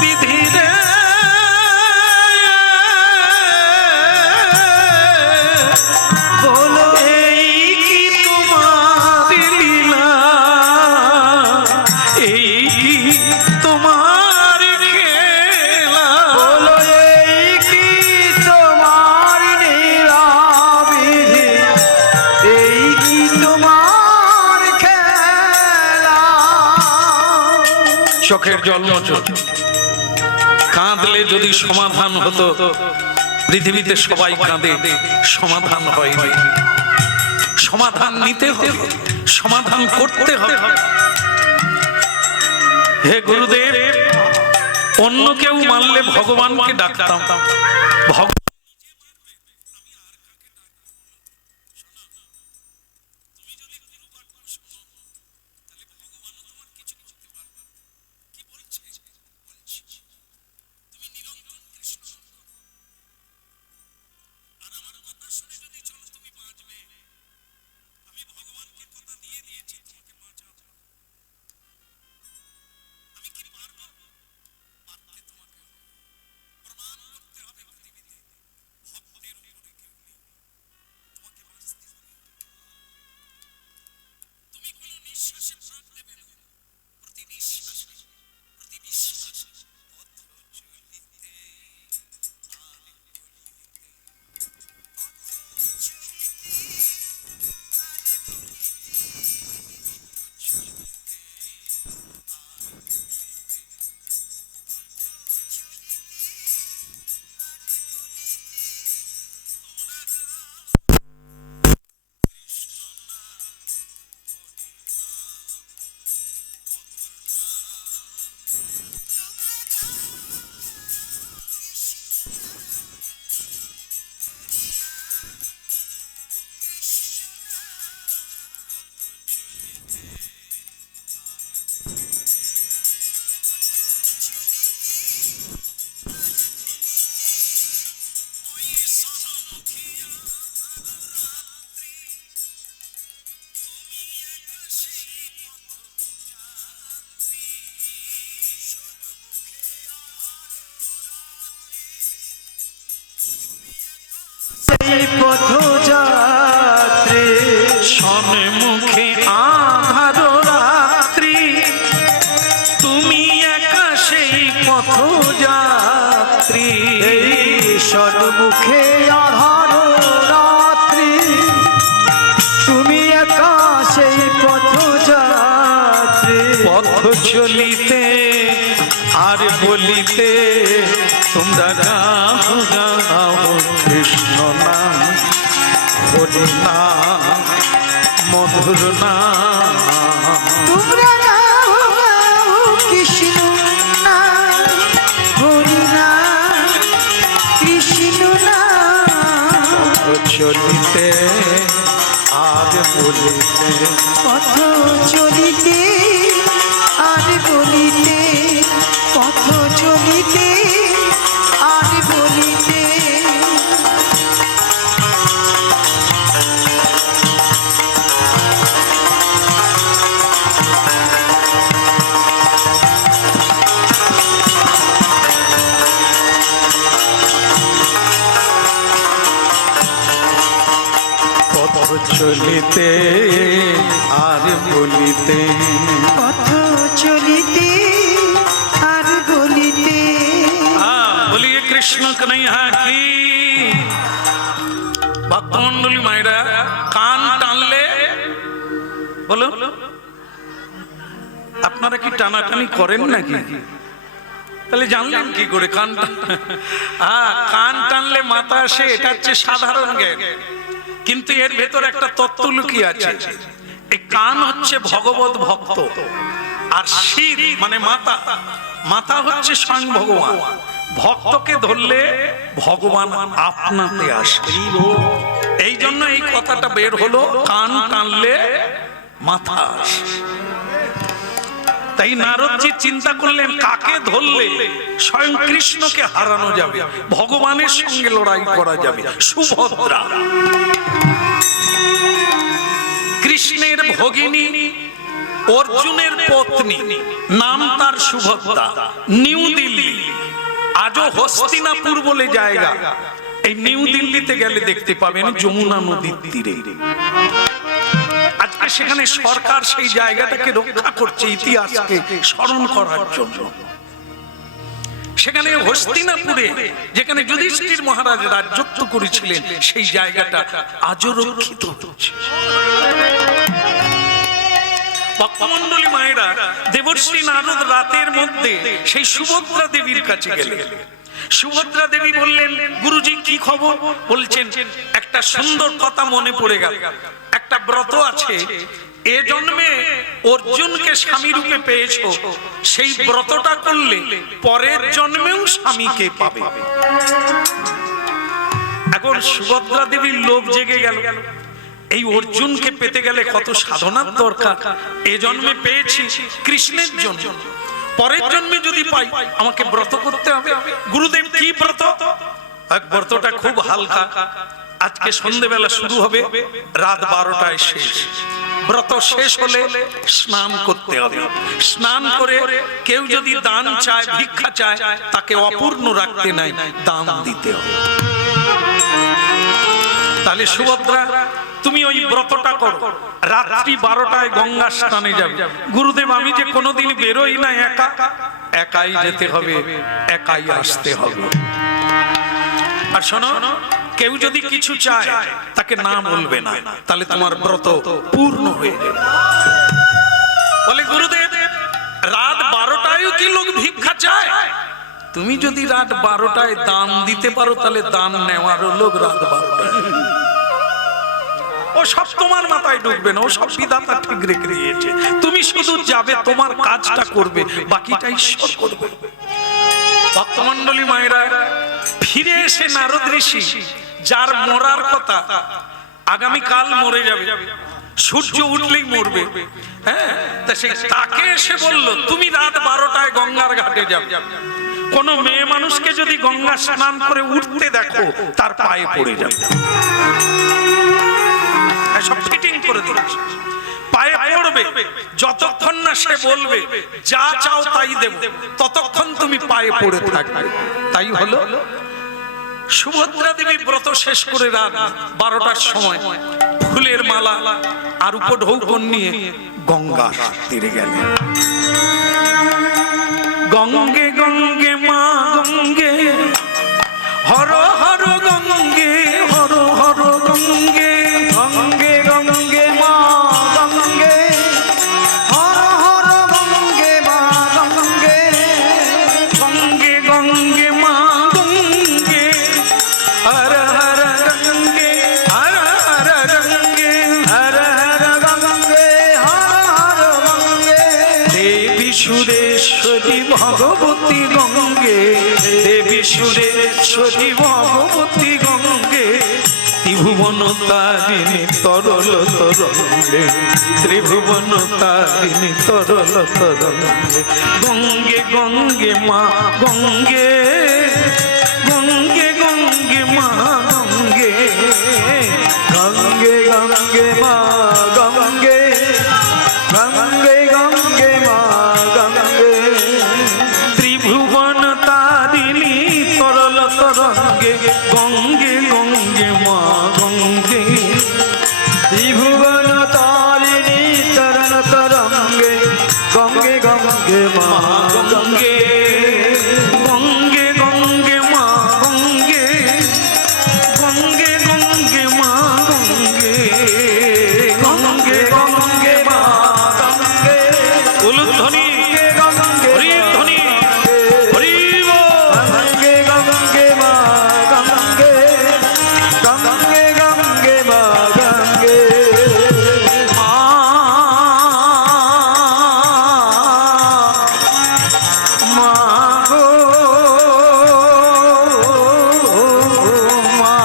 বিধিরে বলো এই কি তোমার লীলা, এই কি তোমার খেলা। বলো এই কি তোমার লীলা বিধি, এই কি তোমার খেলা। চোখের জল মোচো, কাঁদলে যদি সমাধান হতো, পৃথিবীতে সবাই কাঁদে, সমাধান হয়নি। সমাধান নিতে হবে, সমাধান করতে হবে। হে গুরুদেব, অন্য কেউ মানলে ভগবানকে ডাকতাম, সেই পথযাত্রী সম্মুখে আধার রাত্রি, তুমি একা সেই পথযাত্রী। এই সন্মুখে আধার রাত্রি, তুমি একা সেই পথযাত্রী। পথ চলিতে আর বলিতে তোমরা গাও গাও কৃষ্ণ নাম, হরি নাম, মধুর নাম। তোমরা গাও গাও কৃষ্ণ নাম, হরি নাম, কৃষ্ণ নাম। চলিতে আর বলিতে, পথ চলিতে আর বলিতে, পথ চলিতে আর বলিতে। পথ চলিতে আর বলিতে, পথ চলিতে আর বলিতে। বলিয়ে কৃষ্ণ কন্হैया কি। ভক্তমন্ডলী মায়েরা, কান টানলে বলো, আপনারা কি টানাটানি করেন নাকি? তাহলে জানলেন কি করে কান কান টানলে মাথা আসে, এটা হচ্ছে সাধারণ জ্ঞান, কিন্তু এর ভেতর একটা তত্ত্ব লুকিয়ে আছে। এই কান হচ্ছে ভগবত ভক্ত, আর শির মানে মাথা, মাথা হচ্ছে স্বয়ং ভগবান। ভক্তকে ধরলে ভগবান আপনাতে আসে। এই জন্য এই কথাটা বের হলো, কান টানলে মাথা আসে। তাই নারদজি চিন্তা করলেন, কাকে ধরলে স্বয়ং কৃষ্ণকে হারানো যাবে, ভগবানের সঙ্গে লড়াই করা যাবে। সুভদ্রা কৃষ্ণের ভগিনী, অর্জুনের পত্নী, নাম তার সুভদ্রা। নিউ দিল্লি, আজও হস্তিনাপুর বলে জায়গা, এই নিউ দিল্লিতে গেলে দেখতে পাবেন যমুনা নদীর তীরে। আজকে সেখানে সরকার সেই জায়গাটাকে রক্ষা করছে, ইতিহাসকে স্মরণ করার জন্য। সেখানে হস্তিনাপুরে, যেখানে যুধিষ্ঠির মহারাজ রাজত্ব করেছিলেন, সেই জায়গাটা আজও রক্ষিত হচ্ছে। ভক্তমন্ডলী মায়েরা, দেবর্ষি নারদ রাতের মধ্যে সেই সুভদ্রা দেবীর কাছে গেলেন। সুভদ্রা দেবী বললেন, গুরুজি কি খবর? বলছেন, একটা একটা সুন্দর কথা মনে পড়ে গেল। একটা ব্রত আছে, এ জন্মে অর্জুনকে স্বামী রূপে পেয়েছো, সেই ব্রতটা করলে পরের জন্মেও স্বামীকে পাবে। এখন সুভদ্রা দেবীর লোভ জেগে গেল, এই অর্জুনকে পেতে গেলে কত সাধনার দরকার, এ জন্মে পেয়েছি কৃষ্ণের জন্য, পরের জন্মে যদি পাই আমাকে ব্রত করতে হবে। গুরুদেব কি ব্রত? ব্রতটা খুব হালকা, আজকে সন্ধ্যেবেলা শুরু হবে, রাত 12টায় শেষ। ব্রত শেষ হলে স্নান করতে হবে, স্নান করে কেউ যদি দান চায়, ভিক্ষা চায়, তাকে অপূর্ণ রাখতে নাই, দান দিতে হবে। তাহলে সুভদ্রা তুমি ওই ব্রতটা করো, রাত্রি 12টায় গঙ্গা স্নানে যাবে। গুরুদেব আমি যে কোনোদিন বেরোই না, একা, একাই যেতে হবে, একাই আসতে হবে। আর শোনো, কেউ যদি কিছু চায় তাকে না বলবে না, তাহলে তোমার ব্রত পূর্ণ হয়ে যাবে। বলে গুরুদেব রাত 12টায়ও কি লোক ভিক্ষা চায়? তুমি যদি রাত 12টায় দান দিতে পারো, তাহলে দান নেওয়ারও লোক রাত 12টায়। ও সব তোমার মাথায় ঢুকবে না, ও সব বিধাতা ঠিক রেখে দিয়েছে। তুমি শুধু যাবে, তোমার কাজটা করবে, বাকিটা ঈশ্বর করবে। ভক্তমণ্ডলী মায়েরা, ফিরে এসে নারদ ঋষি, যার মরার কথা, আগামীকাল মরে যাবে, সূর্য উঠলেই মরবে, হ্যাঁ, তাকে এসে বলল তুমি রাত 12টায় গঙ্গার ঘাটে যাবে। কোন মেয়ে মানুষকে যদি গঙ্গা স্নান করে উঠতে দেখো, তার পায়ে পড়ে যাবে। সব ফিটিং করে দিয়েছে, পায়ে পড়বে, যতক্ষণ না সে বলবে যা চাও তাই দেব, ততক্ষণ তুমি পায়ে পড়ে থাকবে। তাই হলো, সুভদ্রা দেবী ব্রত শেষ করে রাত 12টার সময় ফুলের মালা আর উপঢৌকন নিয়ে গঙ্গা তীরে গেলেন। গঙ্গে গঙ্গে মা গঙ্গে, হর হর গঙ্গে, হর হর গঙ্গে, গঙ্গে গঙ্গে মা গঙ্গে, হর হর গঙ্গে মা গঙ্গে, গঙ্গে গঙ্গে মা গঙ্গে, হর হর গঙ্গে, হর হর গঙ্গে, হর হর গঙ্গে, হর হর গঙ্গে, দেবী সুরেশ্বরী ভগবতী গঙ্গে, দেবী সুরেশ্বরী ভগবতী গঙ্গে, ত্রিভুবন তারিণী তরল তরঙ্গে, ত্রিভুবন তারিণী তরল তরঙ্গে, গঙ্গে গঙ্গে মা গঙ্গে, গঙ্গে গঙ্গে মা গঙ্গে, গঙ্গে গঙ্গে মা গঙ্গে, গঙ্গে গঙ্গে মা গঙ্গে, ত্রিভুবন তারিণী তরল তরঙ্গে, গঙ্গে গঙ্গে মা গঙ্গে, ত্রিভুবন তারিণী তরণ তরঙ্গে, গঙ্গে গঙ্গে মা গঙ্গে, গঙ্গে গঙ্গে মা গঙ্গে, গঙ্গে গঙ্গে মা গঙ্গে, গঙ্গে গঙ্গে মা গঙ্গে, উলুধ্বনি, গঙ্গে হরিধ্বনি, হরি বল। গঙ্গে গঙ্গে মা গঙ্গে, গঙ্গে গঙ্গে মা গঙ্গে, মা মা গো মা,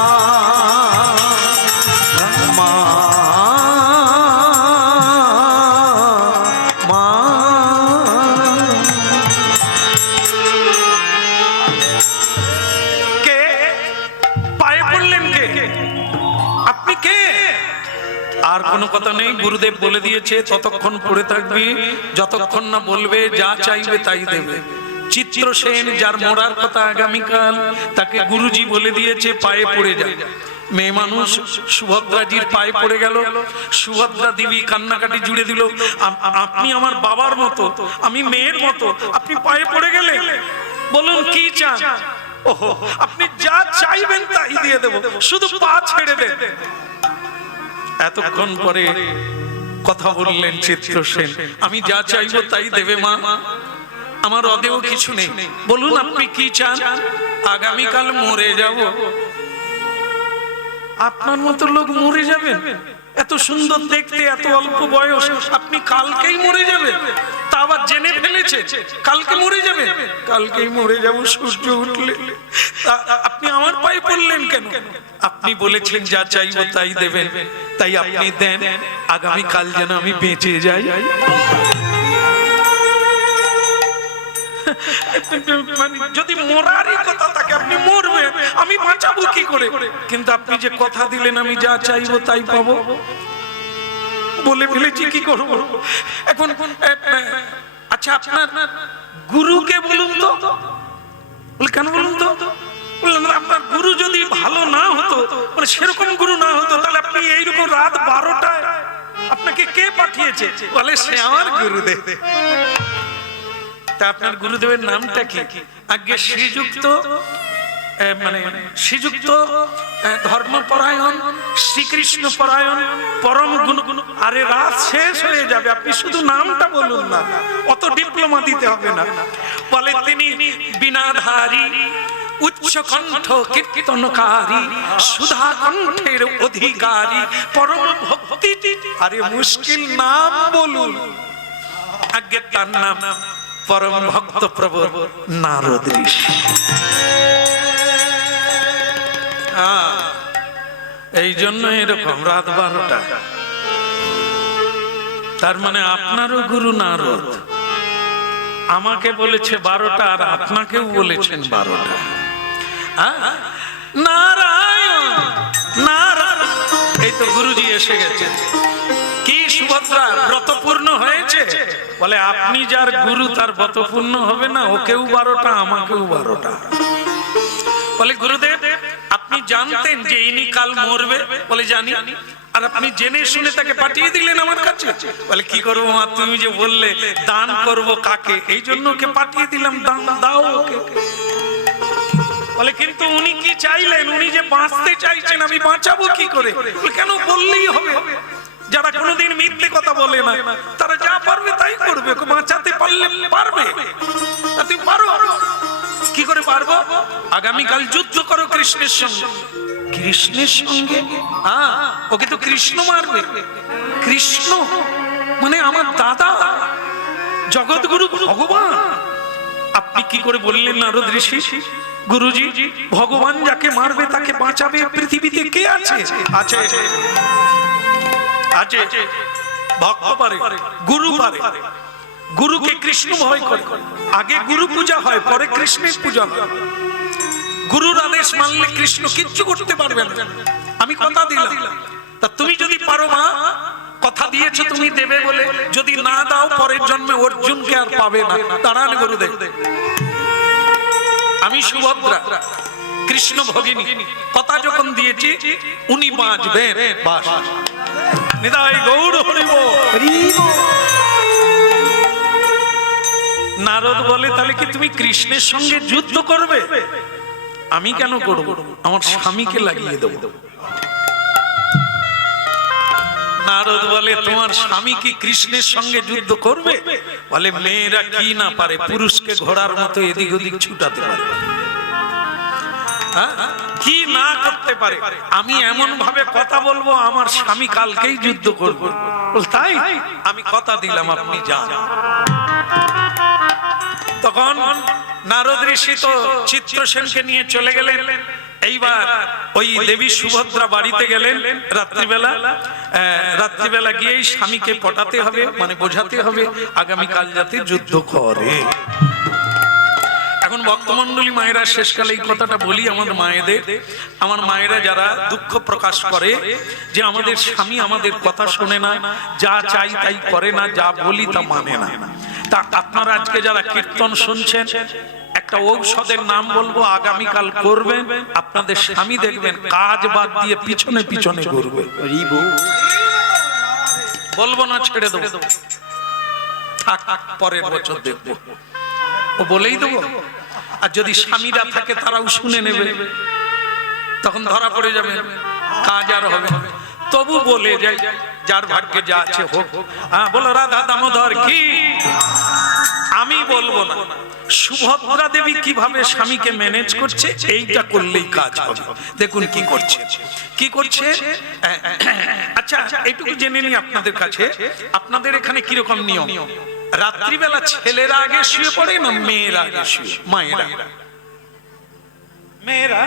মা মা কে পায়ে পড়লেন? কে আপনি? কে? আর কোনো কথা নেই, গুরুদেব বলে দিয়েছে ততক্ষণ পড়ে থাকবি যতক্ষণ না বলবে যা চাইবে তাই দেবে। চিত্রসেন, যার মরার কথা আগামীকাল, তাকে গুরুজি বলে দিয়েছে পায়ে পড়ে যায়। মেয়ে মানুষ সুভদ্রাজির পায়ে পড়ে গেল, সুভদ্রা দেবী কান্নাকাটি জুড়ে দিল, আপনি আমার বাবার মতো, আমি মেয়ের মতো, আপনি পায়ে পড়ে গেলে, বলুন কি চান? ওহো, আপনি যা চাইবেন তাই দিয়ে দেব, শুধু পা ছেড়ে দেন। এতক্ষণ পরে কথা বললেন চিত্রসেন, আমি যা চাইবো তাই দেবে মা, আমার অদেও কিছু নেই, বলুন আপনি কি চান? আগামীকাল মরে যাব, আপনার মতো লোক মরে যাবেন? এত সুন্দর দেখতে, এত অল্প বয়স, আপনি কালকেই মরে যাবেন? তা আবার জেনে ফেলেছে কালকে মরে যাবে? কালকেই মরে যাব সূর্য উঠলে। আপনি আমার পায়ে পড়লেন কেন? আপনি বলেছেন যা চাইবো তাই দেবেন, তাই আপনি দেন, আগামী কাল যেন আমি বেঁচে যাই। যদি মরারই কথা থাকে আপনি মরবেন, আমি বাঁচাবো কি করে? কিন্তু আপনি যে কথা দিলেন আমি যা চাইবো তাই পাবো, বলে ফেলেছি, কি করবো এখন? আচ্ছা আপনার গুরুকে বলুন তো। বলে কেন বলুন তো? বললেন আপনার গুরু যদি ভালো না হতো, মানে সেরকম গুরু না হতো, তাহলে আপনি এইরকম রাত 12টায় আপনাকে কে পাঠিয়েছে? বলে সে আমার গুরুদেব। তা আপনার গুরুদেবের নামটা কি? আগে শ্রীযুক্ত, মানে শ্রীযুক্ত ধর্মপরায়ণ, শ্রীকৃষ্ণ পরায়ণ, পরম গুণ। আরে রাত শেষ হয়ে যাবে, আপনি শুধু নামটা বলুন না, অত ডিপ্লোমা দিতে হবে না। বলে তিনি বীণাধারী, উচ্চ কণ্ঠ কীর্তনকারী, সুধা কণ্ঠের অধিকারী, পরম ভক্তি। আরে মুশকিল নাম বলুন। আগে তার নাম পরম ভক্ত প্রভু নারদ ঋষি। এই জন্য এরকম রাত 12টা। তার মানে আপনারও গুরু নারদ, আমাকে বলেছে 12টা, আর আপনাকেও বলেছেন 12টা। নারায়ণ নারায়ণ, এই তো গুরুজি এসে গেছে। কি সুভদ্রা, ব্রত পূর্ণ হয়েছে? বলে আপনি যার গুরু তার ব্রত পূর্ণ হবে না? ওকেও 12টা, আমাকেও 12টা। বলে গুরুদেব আপনি জানতেন যে ইনি কাল মরবে? বলে জানি। আর আপনি জেনে শুনে তাকে পাঠিয়ে দিলেন আমার কাছে? বলে কি করবো মা, তুমি যে বললে দান করব কাকে, এই জন্য ওকে পাঠিয়ে দিলাম, দান দাও ওকে। বলে কিন্তু উনি কি চাইলেন? উনি যে বাঁচতে চাইছেন, আমি বাঁচাবো কি করে? কেন, বললেই হবে। যারা কোনোদিন মিথ্যে কথা বলে না, তারা যা পারবে তাই করবে। বাঁচাতে পারলে পারবে, তুমি পারো। কি করে পারবো? আগামীকাল যুদ্ধ করো কৃষ্ণের সঙ্গে। কৃষ্ণের সঙ্গে? ওকে তো কৃষ্ণ মারবে। কৃষ্ণ মানে আমার দাদা, জগৎগুরু ভগবান। আপনি কি করে বললেন নারদ ঋষি? গুরুজি, ভগবান যাকে মারবে তাকে বাঁচাবে পৃথিবীতে কে আছে? আছে আছে ভক্ত পারে, গুরু পারে। গুরুকে কৃষ্ণ ভয় করে। আগে গুরু পূজা হয়, পরে কৃষ্ণের পূজা হয়। গুরুর আদেশ মানলে কৃষ্ণ কিচ্ছু করতে পারবে না। আমি কথা দিলাম, তা তুমি যদি পারো মা, কথা দিয়েছো তুমি দেবে বলে, যদি না দাও পরের জন্মে অর্জুনকে আর পাবে না। দাঁড়ান গুরুদেব, আমি সুভদ্রা কৃষ্ণ ভগিনী, কথা যখন দিয়েছি উনি বাঁচবেন। বাস নিতাই গৌর হরি বল। নারদ বলে তাহলে কি তুমি কৃষ্ণের সঙ্গে যুদ্ধ করবে? আমি কেন করব? আমার স্বামীকে লাগিয়ে দেব। নারদ বলে তোমার স্বামী কি কৃষ্ণের সঙ্গে যুদ্ধ করবে? বলে মেয়েরা কি না পারে, পুরুষকে ঘোড়ার মতো এদিক ওদিক ছুটাতে পারে, কি না করতে পারে। আমি এমন ভাবে কথা বলবো আমার স্বামী কালকেই যুদ্ধ করবে। তাই আমি কথা দিলাম, আপনি যান। তখন নারদ ঋষি তো চিত্রসেনকে নিয়ে চলে গেলেন। এইবার ওই দেবী সুভদ্রা বাড়িতে গেলেন রাত্রিবেলা। রাত্রিবেলা গিয়েই স্বামীকে পটাতে হবে, মানে বোঝাতে হবে আগামীকাল যাতে যুদ্ধ করে। এখন ভক্তমন্ডলী মায়েরা, শেষকালে এই কথাটা বলি আমাদের মায়েদের, আমার মায়েরা যারা দুঃখ প্রকাশ করে যে আমাদের স্বামী আমাদের কথা শোনে না, যা চাই তাই করে না, যা বলি তা মানে না। তা আপনারা আজকে যারা কীর্তন শুনছেন, একটা ঔষধের নাম বলবো, আগামীকাল করবেন, আপনাদের স্বামী দেখবেন কাজ বাদ দিয়ে পিছনে পিছনে ঘুরবে। বলবো না, ছেড়ে দেবো, থাক পরের বছর দেখবো, ও বলেই দেবো। আর যদি স্বামীরা থাকে তারাও শুনে নেবে, তখন ধরা পড়ে যাবে, কাজ আর হবে। তবু বলে যাই, যার ভাগ্যে যা আছে হোক। বলো রাধা দামোদর কি। আমি বলবো না। সুভদ্রা দেবী কিভাবে স্বামীকে ম্যানেজ করছে, এইটা করলেই কাজ হবে। দেখুন কি করছে। কি করছে? আচ্ছা, এইটুকু জেনে নিই আপনাদের কাছে, আপনাদের এখানে কিরকম নিয়ম? রাত্রিবেলা ছেলেরা আগে শুয়ে পড়ে না মেয়েরা আগে শুয়ে? মেয়েরা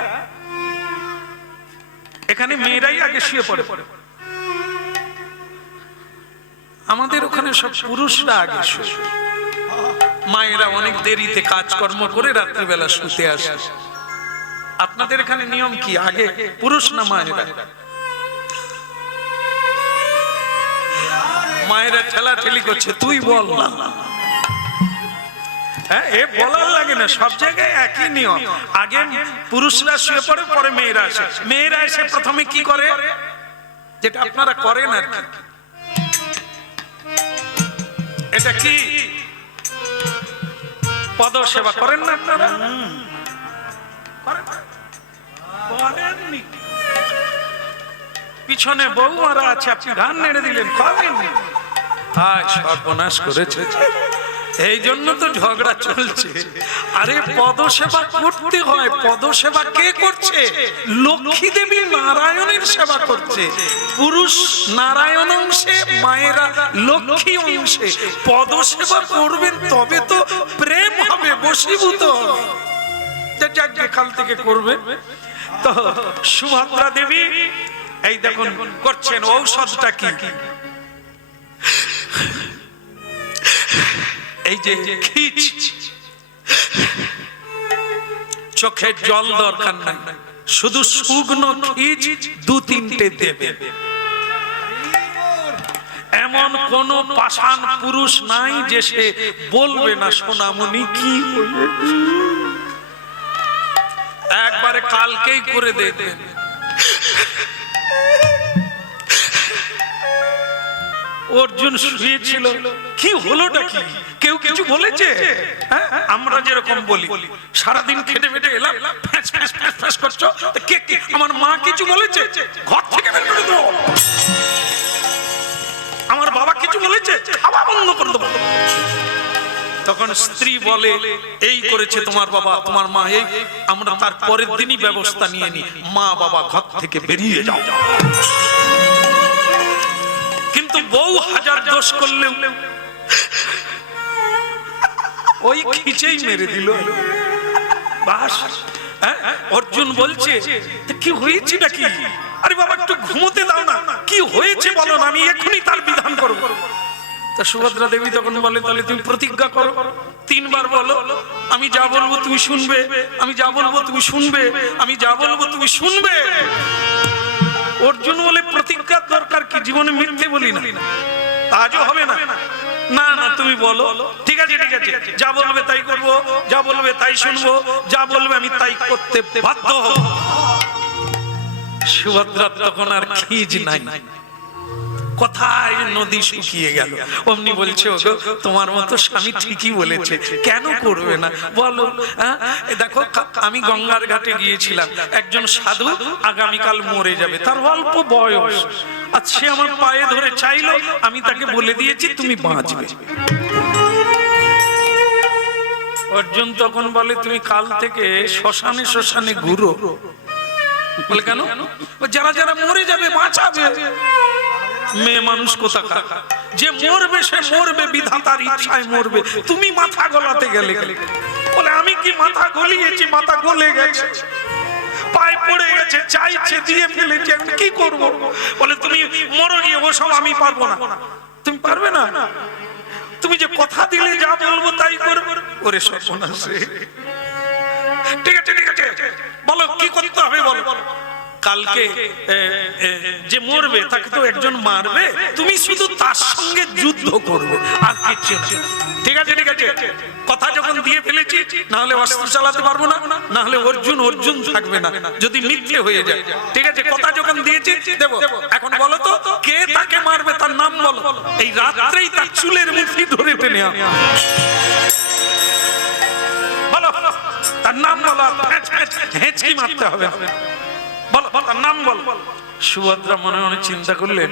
এখানে মেয়েরাই আগে শুয়ে পড়ে। আমাদের ওখানে সব পুরুষরা আগে শুয়ে। মায়েরা অনেক দেরিতে কাজকর্ম করে রাত্রিবেলা শুতে আসে। আপনাদের এখানে নিয়ম কি, আগে পুরুষ না মায়েরা? মায়েরা ঠেলাঠেলি করছে, তুই বল না। হ্যাঁ, এ বলার লাগে না, সব জায়গায় একই নিয়ম। আগে পুরুষরা শুয়ে পড়ে, পরে মেয়েরা আসে। মেয়েরা এসে প্রথমে কি করে, যেটা আপনারা করেন আর কি, এটা কি পদ সেবা করেন না আপনারা? করেননি? পিছনে বউমারা আছে, আপনি গান নেড়ে দিলেন, করেননি? হায় সর্বনাশ করেছে, এই জন্য তো ঝগড়া চলছে। আরে পদসেবা করতে হয়। পদসেবা কে করছে? লক্ষ্মী দেবী নারায়ণের সেবা করছে। পুরুষ নারায়ণ অংশে, মায়েরা লক্ষ্মী অংশে। পদসেবা করবেন তবে তো প্রেম হবে, বশীভূত হবে। কাল থেকে করবে। তো সুভদ্রা দেবী এই দেখুন করছেন। ঔষধটা কি? এই যে খিচ, চোখের জল দরকার নাই, শুধু শুকনো খিচ 2-3টে দেবে। এমন কোন পাষাণ পুরুষ নাই যে সে বলবে না সোনামণি কি একবারে কালকেই করে দেবেন। অর্জুন শুয়েছিল, কি হলোটা কি? কেউ কিছু বলেছে? আমরা যেরকম বলি, সারাদিন খেটে ফেটে এলাম, ফ্যাঁস ফ্যাঁস ফ্যাঁস ফ্যাঁস করছো, কে কে? আমার মা কিছু বলেছে? ঘর থেকে বের করে দেবো। আমার বাবা কিছু বলেছে? খাওয়া বন্ধ করে দেবো। তখন স্ত্রী বলে, এই করেছে তোমার বাবা তোমার মা, এই আমরা তার পরের দিনই ব্যবস্থা নিয়ে নি। মা বাবা ঘর থেকে বেরিয়ে যাও। কিন্তু বউ হাজার দোষ করলেও ওই খিচেই মেরে দিল। বাস। অর্জুন বলছে, কি হয়েছে নাকি? আরে বাবা একটু ঘুমোতে দাও না, কি হয়েছে বলো না, আমি এখনই তার বিধান করব। তা সুভদ্রা দেবী তখন বলে, তাহলে তুমি প্রতিজ্ঞা করো, 3 বার বলো, আমি যা বলবো তুমি শুনবে, আমি যা বলবো তুমি শুনবে, আমি যা বলবো তুমি শুনবে। অর্জুন বলে, প্রতিজ্ঞার দরকার কি? জীবনে মিথ্যে বলি না, আজও হবে না। না না তুমি বলো। ঠিক আছে ঠিক আছে, যা বলবে তাই করব, যা বলবে তাই শুনবো, যা বলবে আমি তাই করতে বাধ্য হব। সুভদ্রা তখন আর খিজ নাই, কোথায় নদী শুকিয়ে গেল। অমনি বলছে, ওগো তোমার মতো স্বামী ঠিকই বলেছে, কেন করবে না বলো? দেখো আমি গঙ্গার ঘাটে গিয়েছিলাম, একজন সাধু আগামীকাল মরে যাবে, তার অল্প বয়স, আর সে আমার পায়ে ধরে চাইলো, আমি তাকে বলে দিয়েছি তুমি বাঁচবে। অর্জুন তখন বলে, তুমি কাল থেকে শ্মশানে শ্মশানে ঘুরো। বলে কেন? যারা যারা মরে যাবে বাঁচাবে। মেয়ে মানুষ কোথাকার, যে মরবে সে মরবে, বিধাতার ইচ্ছায় মরবে, তুমি মাথা গলাতে গেলে। বলে আমি কি মাথা গলিয়েছি? মাথা গলে গেছে, পায়ে পড়ে গেছে, চাইছে দিয়ে ফেলেছি, আমি কি করব? বলে তুমি মরো গিয়ে, ওসব আমি পারবো না। তুমি পারবে না? তুমি যে কথা দিলে যা বলবো তাই করবো। ওরে সর্বনাশ রে। ঠিক আছে ঠিক আছে, বলো কি করতে হবে বলো। কালকে যে মরবে তাকে তো একজন মারবে, তুমি শুধু তার সঙ্গে যুদ্ধ করবে, আর কিছু না। ঠিক আছে ঠিক আছে, কথা যখন দিয়ে ফেলেছি, না হলে অস্ত্র চালাতে পারবো না, না হলে অর্জুন অর্জুন থাকবে না, যদি মিথ্যে হয়ে যায়। ঠিক আছে, কথা যখন দিয়েছি দেবো। এখন বলো তো, কে তাকে মারবে তার নাম বলো। এই রাত্রেই তার চুলের মুঠি ধরে টেনে বলো, তার নাম বলো, হেঁচকি মারতে হবে, বলো তার নাম বল। সুভদ্রা মনে মনে চিন্তা করলেন,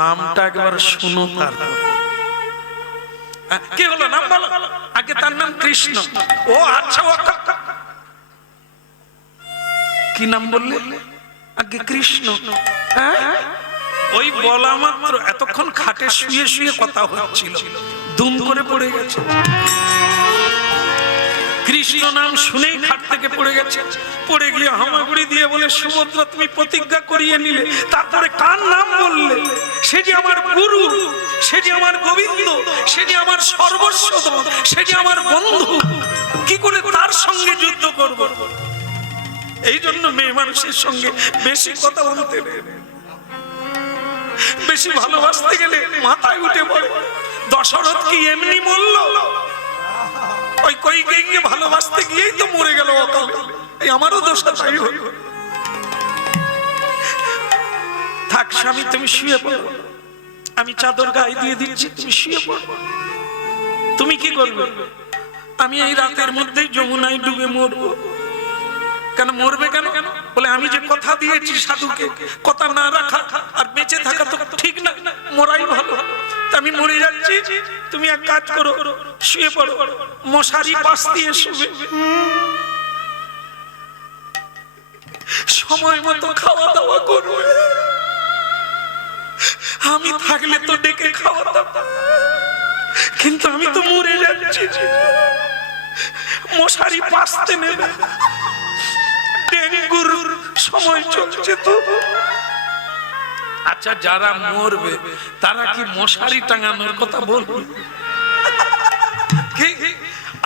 নামটা একবার শুনো, তারপর কি হলো নাম বলো। আগে তার নাম কৃষ্ণ। ও আচ্ছা, কি নাম বললে? আগে কৃষ্ণ। হ্যাঁ, ওই বলা মাত্র এতক্ষণ খাটে শুয়ে শুয়ে কথা হচ্ছিল, দুম করে পড়ে গেছে। কৃষ্ণ নাম শুনেই খাট থেকে পড়ে গেছে। পড়ে গিয়ে হামাগুড়ি দিয়ে বলে, সুভদ্রা তুমি প্রতিজ্ঞা করিয়ে নিলে, তারপরে কার নাম বললে? সে যে আমার গুরু, সে যে আমার গোবিন্দ, সে যে আমার সর্বস্ব, সে যে আমার বন্ধু, কি করে তার সঙ্গে যুদ্ধ করব? এই জন্য মেয়ে মানুষের সঙ্গে বেশি কথা বলতে নেই, বেশি ভালোবাসতে গেলে মাথায় উঠে পড়ে। দশরথ কি এমনি মরল? ওই কইকে গিয়ে ভালোবাসতে গিয়েই তো মরে গেল অকালে। এই আমারও দোষটা তাই হল। থাক স্বামী, তুমি শুয়ে পড়ো, আমি চাদর গায়ে দিয়ে দিচ্ছি, তুমি শুয়ে পড়ো। তুমি কি করবে? আমি এই রাতের মধ্যেই যমুনায় ডুবে মরবো। কেন মরবে কেন? বলে আমি যে কথা দিয়েছি সাধুকে, কথা না রাখা আর বেঁচে থাকা তো ঠিক না, মরাই ভালো। আমি মরে যাচ্ছি, তুমি এক কাজ করো, শুয়ে পড়ো, মশারি পাশ দিয়ে শুবে, সময় মতো খাওয়া দাওয়া করবে। আমি থাকলে তো ডেকে খাওয়াতাম, কিন্তু আমি তো মরে যাচ্ছি, মশারি পাশতে নেবে। ডেঙ্গুর সময় চলছে তো। আচ্ছা, যারা মরবে তারা কি মশারি টাঙানোর কথা বলবে?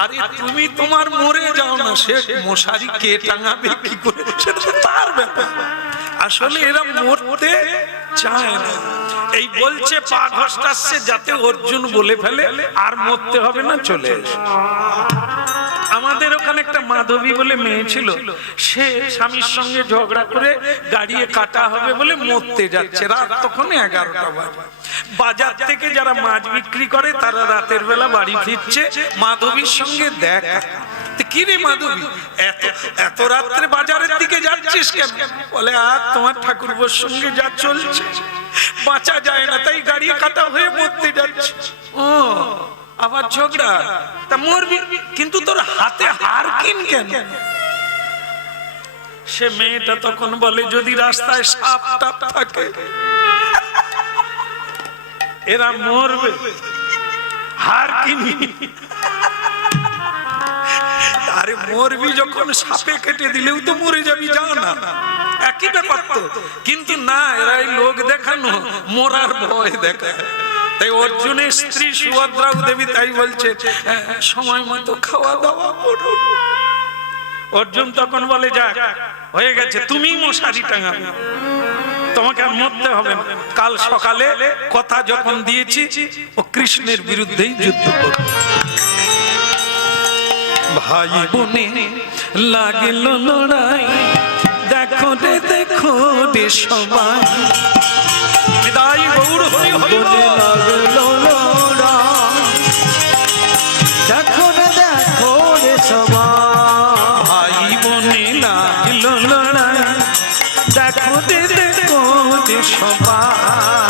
আরে তুমি তোমার মরে যাও না, সে মশারি কে টাঙাবে কি করে সেটা তো তার ব্যাপার। আসলে এরা মরতে চায় না। এই বলছে পা ঘষটাচ্ছে যাতে অর্জুন বলে ফেলে আর মরতে হবে না, চলে এসো। আমাদের ওখানে একটা মাধবী বলে মেয়ে ছিল, সে স্বামীর সঙ্গে ঝগড়া করে গাড়িয়ে কাটা হবে বলে মরতে যাচ্ছে। রাত তখন 11টা বাজে। বাজার থেকে যারা মাছ বিক্রি করে তারা রাতের বেলা বাড়ি ফিরছে, মাধবীর সঙ্গে দেখা। কি রে মাধবী, এত রাত্রে বাজারের দিকে যাচ্ছিস কেন? বলে আর তোমার ঠাকুরপোর সঙ্গে যা চলছে বাঁচা যায় না, তাই গাড়ি কাটা হয়ে মরতে যাচ্ছে। ও আবার ঝগড়া, তা মরবি, কিন্তু তোর হাতে হার কিন কেন? সে মেয়েটা তখন বলে, যদি রাস্তায় সাপ টাপ থাকে এরা মরবে, হার কিনি। আরে মরবি যখন, সাপে কেটে দিলেও তো মরে যাবি, যাও না, একই ব্যাপার তো। কিন্তু না, এরাই লোক দেখানো, মরার ভয় দেখায়। তাই অর্জুনের স্ত্রী সুভদ্রা দেবী তাই বলছে, সময় মতো খাওয়া দাওয়া করো। অর্জুন তখন বলে, যাক হয়ে গেছে, তুমি মশারি টাঙাবে, তোমাকে আর মরতে হবে না। কাল সকালে কথা যখন দিয়েছি, ও কৃষ্ণের বিরুদ্ধেই যুদ্ধ করবে। ভাই বোনে লাগিল লড়াই, দেখো রে দেখো রে সবাই, বিদায় গৌর হরি হরি লাগলো লড়াই, দেখো রে দেখো রে সবাই। ভাই বোনে লাগিল লড়াই, দেখো রে দেখো রে সবাই।